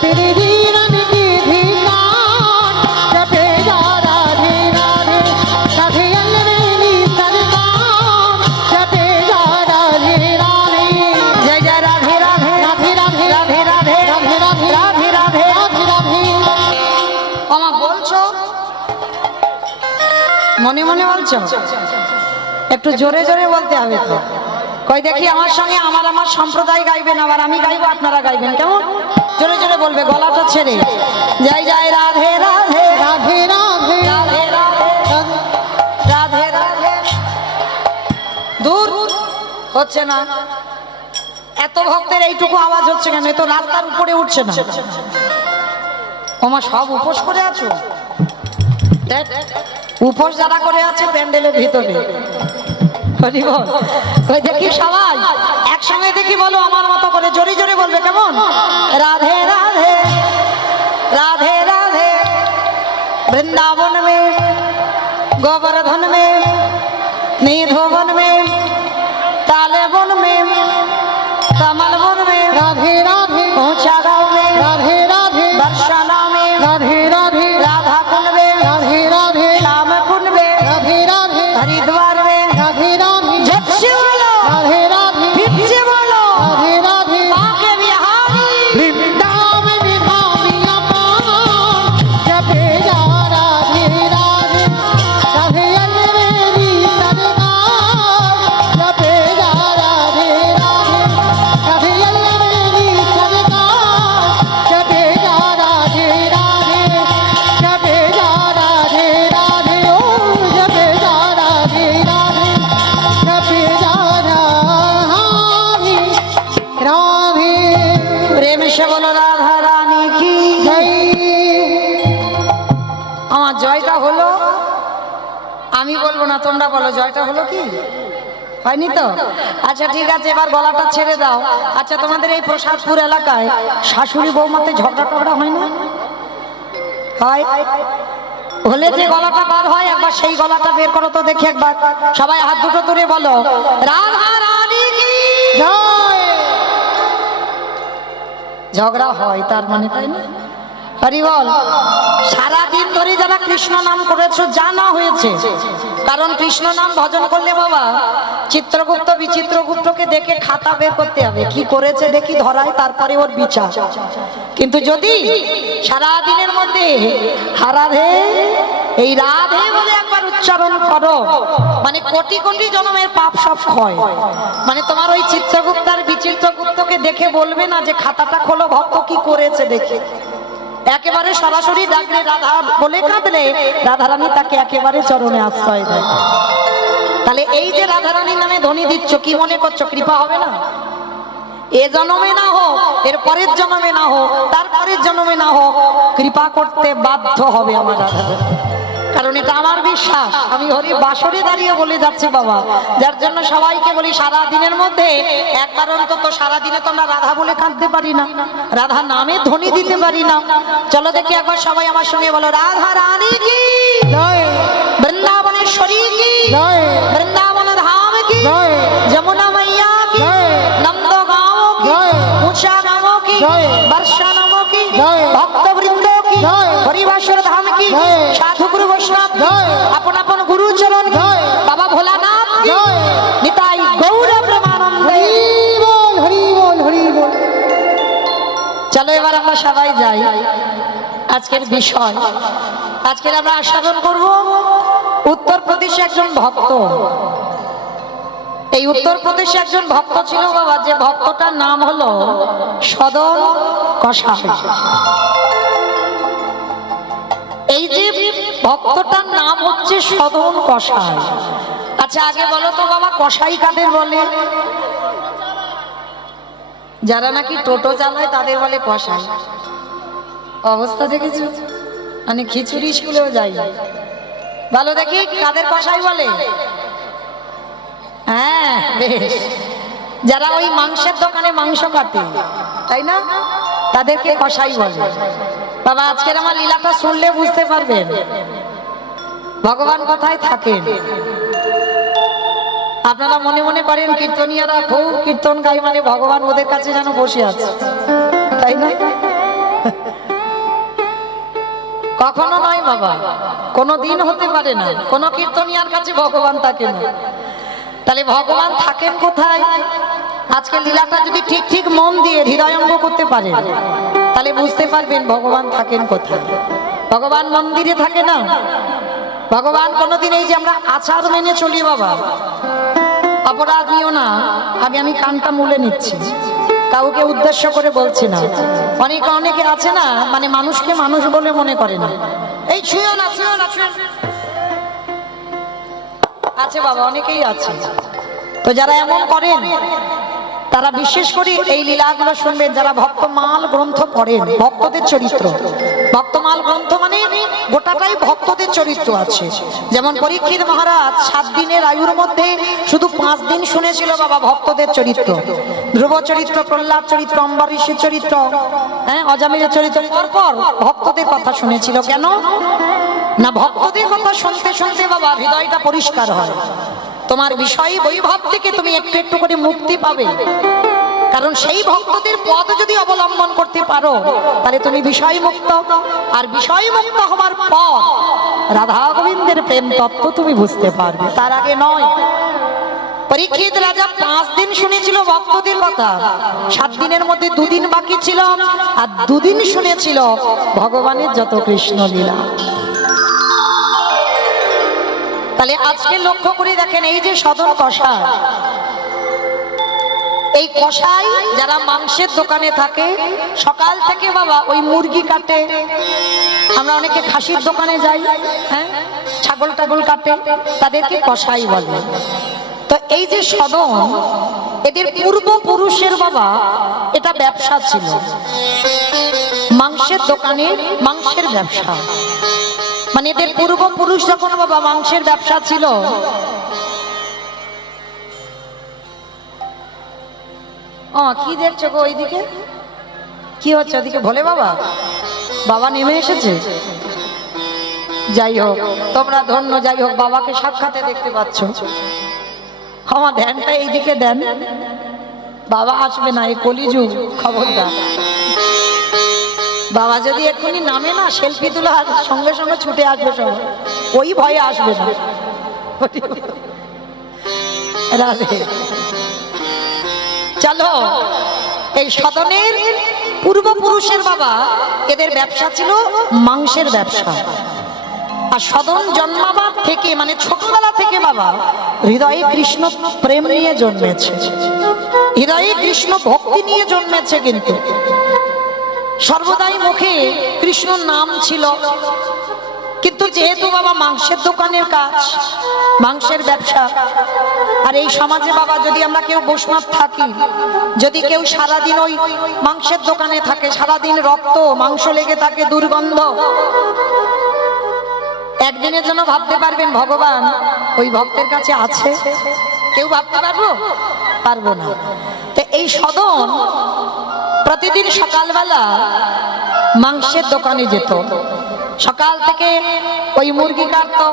तेरे जीवन की धीरान जपे जा राधे राधे राधे अलवेली सरकार जपे जा राधे राधे जय जय राधे राधे राधे राधे राधे राधे राधे राधे राधे राधे राधे राधे আমা বলছো, মনে মনে বলছো, একটু জোরে জোরে বলতে হবে তো। কই দেখি আমার সঙ্গে আমার আমার সম্প্রদায় গাইবেন, আবার আমি গাইবো, আপনারা গাইবেন, কেমন? জোরে জোরে বলবে, গলাটা ছেড়ে। জয় জয় রাধে রাধে राधे राधे রাধে রাধে রাধে রাধে। দূর হচ্ছে না, এত ভক্তের এইটুকু আওয়াজ হচ্ছে কেন? এ তো রাস্তার উপরে উঠছে না। ওমা সব উপোস করে আছো? দেখ, উপোস যারা করে আছে প্যান্ডেলের ভিতরে, হরি বল। ওই দেখি সবাই একসঙ্গে দেখি বলো আমার মতো করে, জোরে জোরে বলবে, কেমন? রাধে রাধে राधे राधे वृंदावन में गोवर्धन में निधोवन में ताले वन में कमल वन में राधे राधे ऊंचा गांव में राधे राधे बरसाना में राधे राधे राधा कुंड में राधे राधे श्याम कुंड में राधे राधे हरिद्वार में राधे राधे जब से बोलो राधे राधे फिर से बोलो राधे राधे बाके बिहारी वृंदावन धामी अपार जपे जा राधे राधे राधे अलवेली सरकार जपे जा राधे राधे राधे अलवेली सरकार जपे जा राधे राधे जपे जा राधे राधे ओ जपे जा राधे राधे जपे जा राधे राधे प्रेम से बोलो राधा रानी की जय আমার জয়টা হলো, আমি বলবো না, তোমরা বলো জয়টা হলো কি? হয়নি তো? আচ্ছা ঠিক আছে, এবার গলাটা ছেড়ে দাও। আচ্ছা তোমাদের এই প্রসাদপুর এলাকায় শাশুড়ি বৌমাতে ঝগড়া টগড়া হয় না? হয়? হলে যে গলাটা বার হয়, একবার সেই গলাটা বের করো তো দেখি একবার, সবাই হাত দুটো তুলে বলো রাধা রানী কি জয় ঝগড়া হয়, তার মানে তাই না? হরি বল। সারাদিন ধরে যারা কৃষ্ণ নাম করেছো, জানা হয়েছে, কারণ কৃষ্ণ নাম ভজন করলে বাবা চিত্রগুপ্ত বিচিত্রগুপ্তকে দেখে খাতা বের করতে হবে, কি করেছে দেখি ধরায়, তারপরে ওর বিচার। কিন্তু যদি সারাদিনের মধ্যে রাধে, এই রাধে বলে একবার উচ্চারণ করো, মানে কোটি কোটি জন্মের পাপ সব ক্ষয়। মানে তোমার ওই চিত্রগুপ্ত আর বিচিত্রগুপ্তকে দেখে বলবে না যে খাতাটা খোলো, ভক্ত কি করেছে দেখে। একেবারে সরাসরি ডাকলে রাধা বলে কাঁদলে রাধারানী তাকে একেবারে চরণে আশ্রয় দেয়। তাহলে এই যে রাধারানীর নামে ধ্বনি দিচ্ছ, কি মনে করছো কৃপা হবে না? এ জন্মে না হোক, এর পরের জন্মে না হোক, তার পরের জন্মে না হোক, কৃপা করতে বাধ্য হবে আমার রাধারানী। কারণ এটা আমার বিশ্বাস, আমি হরি বাসরে দাঁড়িয়ে বলে যাচ্ছি বাবা, যার জন্য সবাইকে বলি সারা দিনের মধ্যে একবার অন্তত, সারা দিনে তো আমরা রাধা বলে কাঁদতে পারি না, রাধা নামে ধ্বনি দিতে পারি না। চলো দেখি একবার সবাই আমার সঙ্গে বলো রাধা রানী কি জয় বৃন্দাবনেশ্বরী কি জয় বৃন্দাবন ধাম কি জয় যमुना मैया की जय नंद गाँव की जय ऊंचा गाँव की जय वर्षा नमो की जय भक्त वृंदों की जय हरिवासर धाम की जय साधु गुरु वैष्णव की जय अपन अपन गुरु चरण की जय बाबा भोलानाथ की जय निताई गौर प्रेमानंद। हरि बोल हरि बोल। চলো এবার আমরা সবাই যাই আজকের বিষয়। আজকের আমরা আস্বাদন করব উত্তরপ্রদেশে একজন ভক্ত। এই উত্তরপ্রদেশে একজন ভক্ত ছিল বাবা, যে ভক্তটার নাম হলো সদন কসাই। এই যে ভক্তটার নাম হচ্ছে সদন কসাই, আচ্ছা আগে বলো তো বাবা, কসাই কাদের বলে? যারা নাকি টোটো চালায় তাদের বলে কসাই। অবস্থা দেখেছো, মানে খিচুড়ি স্কুলেও যাই। ভালো দেখি কাদের কসাই বলে? হ্যাঁ বেশ, যারা ওই মাংসের দোকানে মাংস কাটে, তাই না, তাদেরকে কসাই বলে। বাবা আজকের আমার লীলাটা শুনলে বুঝতে পারবেন ভগবান কোথায় থাকেন। আপনারা মনে মনে করেন কীর্তনিয়ারা খুব কীর্তন গায়, মানে ভগবান ওদের কাছে যেন বসে আছে, তাই না? কখনো নয় বাবা, কোনো দিন হতে পারে না কোন কীর্তনিয়ার কাছে ভগবান থাকে না। তাহলে ভগবান থাকেন কোথায়? আজকে লীলাটা যদি ঠিক ঠিক মন দিয়ে হৃদয়ঙ্গ করতে পারেন তাহলে বুঝতে পারবেন ভগবান থাকেন কোথায়। ভগবান মন্দিরে থাকে না, ভগবান কোনোদিন এই যে আমরা আচার মেনে চলি বাবা, অপরাধ নিও না, আমি কানটা মুলে নিচ্ছি, কাউকে উদ্দেশ্য করে বলছি না। অনেকে আছে না, মানে মানুষকে মানুষ বলে মনে করে না, এই ছুঁয়ো না ছুঁয়ো না ছুঁয়ো না। আছে বাবা, অনেকেই আছে। তো যারা এমন করেন তারা বিশেষ করে এই লীলাগুলো শুনবেন, যারা ভক্তমাল গ্রন্থ পড়েন, ভক্তদের চরিত্র। ভক্তমাল গ্রন্থ মানে গোটাটাই ভক্তদের চরিত্র আছে। যেমন পরীক্ষিত মহারাজ 7 দিনের আয়ুর মধ্যে শুধু 5 দিন শুনেছিল বাবা ভক্তদের চরিত্র। ধ্রুব চরিত্র, প্রহ্লাদ চরিত্র, অম্বরীশের চরিত্র, অজামিলের চরিত্র, পরপর ভক্তদের কথা শুনেছিল। কেন না, ভক্তদের কথা শুনতে শুনতে বাবা হৃদয়টা পরিষ্কার হয়। তোমার বিষয় বৈভব থেকে তুমি একটু একটু করে মুক্তি পাবে, কারণ সেই ভক্তদের পথ যদি অবলম্বন করতে পারো তাহলে তুমি বিষয় মুক্ত। আর বিষয় মুক্ত হওয়ার পর রাধা গোবিন্দের প্রেম তত্ত্ব তুমি বুঝতে পারবে, তার আগে নয়। পরীক্ষিত রাজা 5 দিন শুনেছিল ভক্তদের কথা, 7 দিনের মধ্যে 2 দিন বাকি ছিল, আর 2 দিন শুনেছিল ভগবানের যত কৃষ্ণ লীলা। তাহলে আজকে লক্ষ্য করে দেখেন, এই যে সদর কষাই, এই কষাই যারা মাংসের দোকানে থাকে, সকাল থেকে বাবা ওই মুরগি কাটে, আমরা অনেকে খাসির দোকানে যাই, ছাগল টাগল কাটে, তাদেরকে কষাই বলে। তো এই যে সদন, এদের পূর্বপুরুষের বাবা এটা ব্যবসা ছিল, মাংসের দোকানে মাংসের ব্যবসা। মানে এদের পূর্বপুরুষ যখন বাবা মাংসের ব্যবসা ছিল, কি দেখছো গো ওইদিকে, কি হচ্ছে ওদিকে? ভোলে বাবা, বাবা নেমে এসেছে। যাই হোক, তোমরা ধন্য। যাই হোক, বাবাকে সাক্ষাতে দেখতে পাচ্ছ। আমার ধ্যানটা এইদিকে দেন, বাবা আসবে না, এই কলিযুগ, খবরদার। বাবা যদি এক্ষুনি নামে না, সেলফি তুলে সঙ্গে সঙ্গে ছুটে আসবে সব, ওই ভয়ে আসবে না। রাধে। চলো, এই সদনের পূর্বপুরুষের বাবা এদের ব্যবসা ছিল মাংসের ব্যবসা। আর সদন জন্মাবার থেকে, মানে ছোটবেলা থেকে বাবা হৃদয়ে কৃষ্ণ প্রেম নিয়ে জন্মেছে, হৃদয়ে কৃষ্ণ ভক্তি নিয়ে জন্মেছে, কিন্তু সর্বদাই মুখে কৃষ্ণ নাম ছিল। কিন্তু যেহেতু বাবা মাংসের দোকানের কাজ, মাংসের ব্যবসা, আর এই সমাজে বাবা যদি আমরা কেউ বৈষ্ণব থাকি, যদি কেউ সারাদিন ওই মাংসের দোকানে থাকে, সারাদিন রক্ত মাংস লেগে থাকে, দুর্গন্ধ, একদিনের জন্য ভাবতে পারবেন ভগবান ওই ভক্তের কাছে আছে? কেউ ভাবতে পারবো না। তো এই সদন প্রতিদিন সকালবেলা মাংসের দোকানে যেত, সকাল থেকে ওই মুরগি কাটতো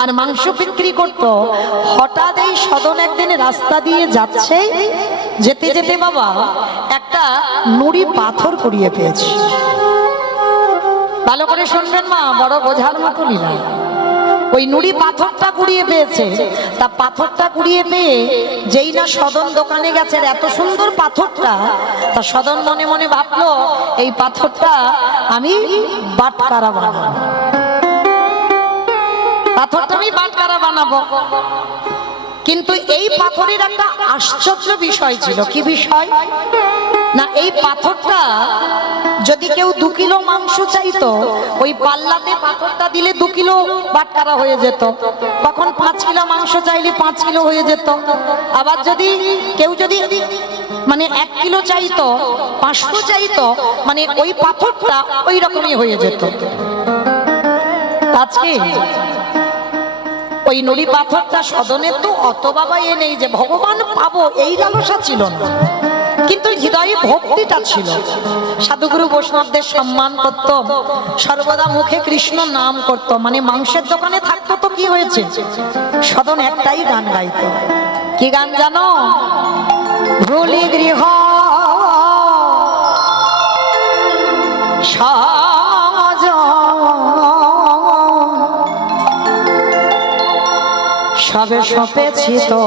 আর মাংস বিক্রি করতো। হঠাৎ এই সদন একদিন রাস্তা দিয়ে যাচ্ছে, যেতে যেতে বাবা একটা নুড়ি পাথর কুড়িয়ে পেয়েছে। ভালো করে শুনবেন মা, বড় বোঝার মতো লীলা। ওই নুড়ি পাথরটা কুড়িয়ে পেয়েছে। তা পাথরটা কুড়িয়ে পেয়ে যেই না সদন দোকানে গেছে, এত সুন্দর পাথরটা, তা সদন মনে মনে ভাবলো এই পাথরটা আমি বাটকারা বানাবো, পাথরটা আমি বাটকারা বানাবো। কিন্তু এই পাথরের একটা আশ্চর্য বিষয় ছিল। কি বিষয় না, এই পাথরটা যদি কেউ 2 কিলো মাংস চাইতো, ওই পাল্লাতে পাথরটা দিলে 2 কিলো বাটখারা হয়ে যেত। কখন 5 কিলো মাংস চাইলে 5 কিলো হয়ে যেত। আবার যদি কেউ মানে 1 কিলো চাইতো, 500 চাইতো, মানে ওই পাথরটা ওই রকমই হয়ে যেত। আজকে ওই নুড়ি পাথরটা সদনে তো অত বাবা এ নেই যে ভগবান পাবো, এই লালসা ছিল না, কিন্তু হৃদয়ে ভক্তিটা ছিল। সাধুগুরু বৈষ্ণবদের সম্মান করত, সর্বদা মুখে কৃষ্ণ নাম করত। মানে মাংসের দোকানে থাকতো তো কি হয়েছে, সদন একটাই গান গাইতো। কি গান জানো? ভুলি গৃহ সাজ সবে সপেছি তো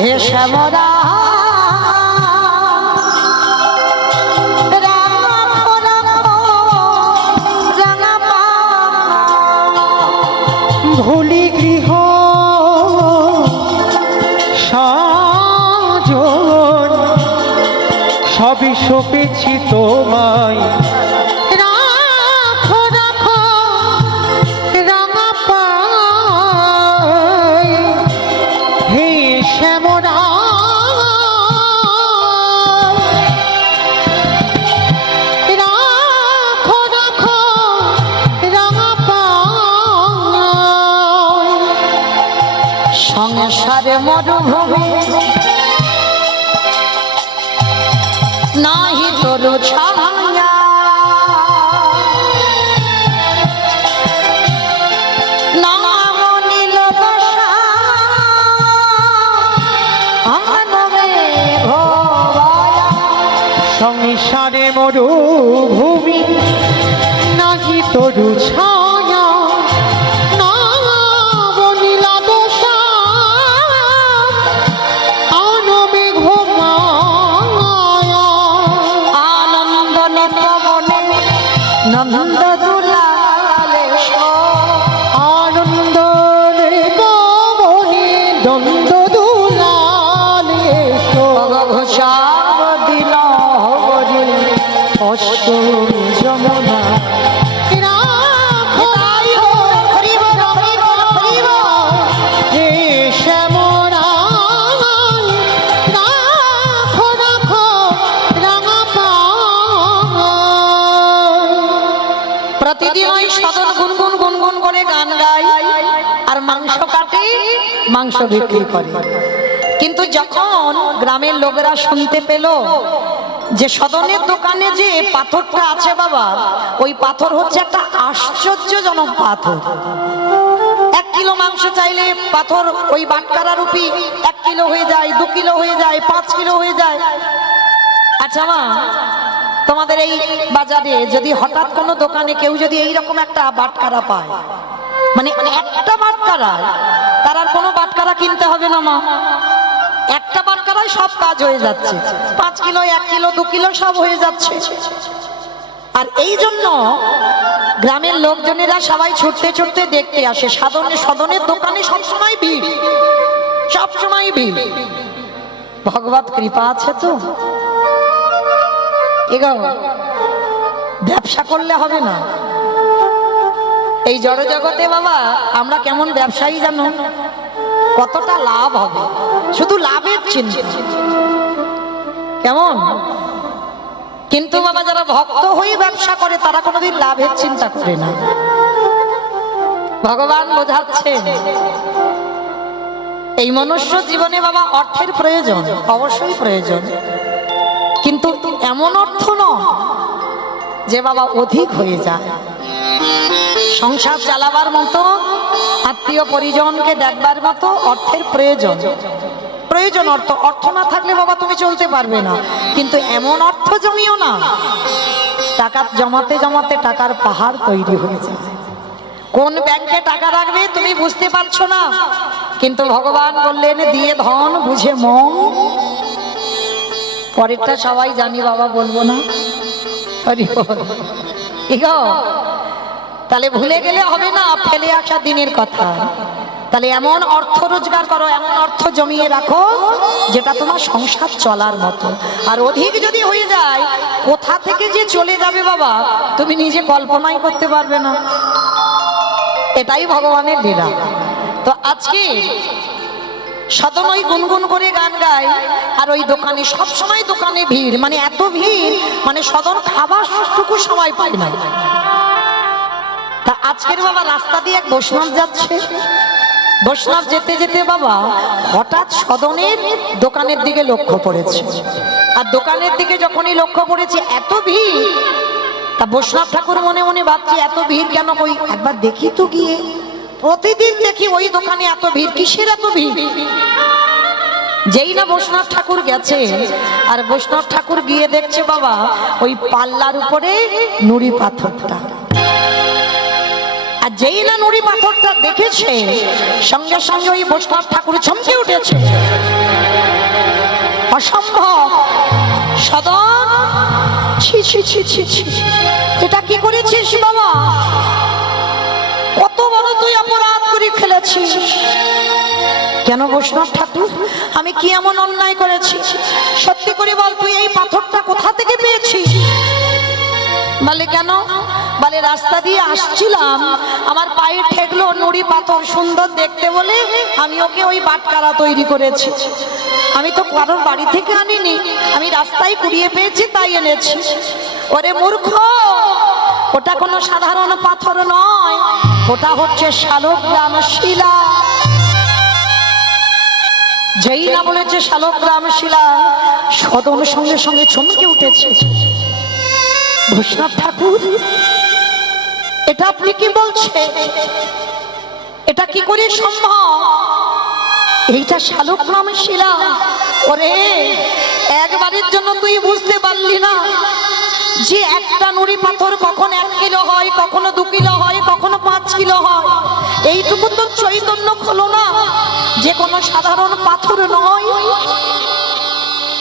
হে শ্যামরা ভুলি গৃহ সাজন সবই সপেছি তোমায়, রাখো রাখো রাঙা পায় হে শ্যামরা। রাখো রাখো রাঙা পায় সংসারে মরুভূমি নাহি তরু ছায়া, নাম নীল দশা আনবে ভবায়া। সংসারে মরুভূমি নাহি তরু ছায়া, নাম নীল দশা আনবে ভবায়া। আনন্দ নিপবনে নন্দ দুলালেশ, আনন্দ পবনে দ্বন্দ্ব দুলালেশ, ঘোষাব দিল হরি অষ্ট যমুনা। রাখো হে শ্যামরা, রাখো রাখো রাঙা পায়। প্রতিদিন ওই সদন গুনগুন গুনগুন করে গান গায় আর মাংস কাটে, মাংস বিক্রি করে। কিন্তু যখন গ্রামের লোকেরা শুনতে পেল যে সদনের দোকানে যে পাথরটা আছে বাবা, ওই পাথর হচ্ছে একটা আশ্চর্যজনক পাথর। 1 কিলো মাংস চাইলে পাথর ওই বাটখারা রূপী 1 কিলো হয়ে যায়, 2 কিলো হয়ে যায়, 5 কিলো হয়ে যায়। আচ্ছা মা, তোমাদের এই বাজারে যদি হঠাৎ কোনো দোকানে কেউ যদি এইরকম একটা বাটখারা পায়, মানে একটা বাটখারা, তার আর কোনো বাটখারা কিনতে হবে না মা, একটা বাটখারায় সব কাজ হয়ে যাচ্ছে। 5 কিলো, 1 কিলো, 2 কিলো সব হয়ে যাচ্ছে। আর এই জন্য গ্রামের লোকজনেরা সবাই ছুটতে ছুটতে দেখতে আসে। সদনের দোকানে সবসময় ভিড়, সবসময় ভিড়। ভগবত কৃপা আছে তো এগো, ব্যবসা করলে হবে না। এই জড় জগতে বাবা আমরা কেমন ব্যবসায়ী জানো, কতটা লাভ হবে, শুধু লাভের চিন্তা কেমন। কিন্তু বাবা যারা ভক্ত হয়ে ব্যবসা করে তারা কোনোদিন লাভের চিন্তা করে না। ভগবান বোঝাচ্ছেন এই মনুষ্য জীবনে বাবা অর্থের প্রয়োজন, অবশ্যই প্রয়োজন, কিন্তু এমন অর্থ নয় যে বাবা অধিক হয়ে যায়। সংসার চালাবার মতো, আত্মীয় পরিজনকে দেখবার মতো অর্থের প্রয়োজন, প্রয়োজন অর্থ। অর্থ না থাকলে বাবা তুমি চলতে পারবে না, কিন্তু এমন অর্থ জমিও না টাকা জমাতে জমাতে টাকার পাহাড় তৈরি হয়ে যায়। কোন ব্যাংকে টাকা রাখবে তুমি বুঝতে পারছো না, কিন্তু ভগবান বললেন দিয়ে ধন বুঝে মন। পরেরটা সবাই জানি বাবা, বলবো না। হরি বল। তাহলে ভুলে গেলে হবে না ফেলে আসা দিনের কথা। তাহলে এমন অর্থ রোজগার করো, এমন অর্থ জমিয়ে রাখো যেটা তোমার সংসার চলার মতো। আর অধিক যদি হয়ে যায়, কোথা থেকে যে চলে যাবে বাবা তুমি নিজে কল্পনাই করতে পারবে না। এটাই ভগবানের লীলা। তো আজকে সদন ওই গুনগুন করে গান গায়, আর ওই দোকানে সব সময় দোকানে ভিড়, মানে এত ভিড় মানে সদন খাবার টুকু সময় পায় না। তা আজকের বাবা রাস্তা দিয়ে এক বৈষ্ণব যাচ্ছে, বৈষ্ণব যেতে যেতে বাবা হঠাৎ সদনের দোকানের দিকে লক্ষ্য পড়েছে। আর দোকানের দিকে যখনই লক্ষ্য পড়েছে এত ভিড়, তা বৈষ্ণব ঠাকুর মনে মনে ভাবছে এত ভিড় কেন, কই একবার দেখি তো গিয়ে। প্রতিদিন দেখি ওই দোকানে এত ভিড়, কিসের এত ভিড়। যেই না বৈষ্ণব ঠাকুর গেছে, আর বৈষ্ণব ঠাকুর গিয়ে দেখছে বাবা ওই পাল্লার উপরে নুড়ি পাথরটা। আর যেই না নুড়ি পাথরটা দেখেছে, সঙ্গে সঙ্গে ওই বৈষ্ণব ঠাকুর চমকে উঠেছে। অসম্ভব, সদন, ছি ছি ছি ছি ছি, এটা কি করেছিস বাবা? কত বড় তুই অপরাধ করে ফেলেছিস। কেন বৈষ্ণব ঠাকুর, আমি কি এমন অন্যায় করেছি? সত্যি করে বল, তুই এই পাথরটা কোথা থেকে পেয়েছিস? বলে কেন? বলে রাস্তা দিয়ে আসছিলাম, আমার পায়ে ঠেকলো নুড়ি পাথর, সুন্দর দেখতে বলে আমি ওকে ওই বাটকারা তৈরি করেছি। আমি তো কারোর বাড়ি থেকে আনিনি, আমি রাস্তায় কুড়িয়ে পেয়েছি তাই এনেছি। ওরে মূর্খ, ওটা কোনো সাধারণ পাথর নয়, ওটা হচ্ছে শালগ্রাম শিলা। যেই না বলেছে শালগ্রাম শিলা, সদন সঙ্গে সঙ্গে চমকে উঠেছে। বৈষ্ণব ঠাকুর, এটা আপনি কি বলছে? এটা কি করে সম্ভব? এইটা শালগ্রাম শিলা। ওরে, একবারের জন্য তুই বুঝতে পারলি না যে একটা নুড়ি পাথর কখন 1 কিলো হয়, কখনো 2 কিলো হয়, কখনো 5 কিলো হয়। এইটুকু তো চৈতন্য হলো না যে কোনো সাধারণ পাথর নয়।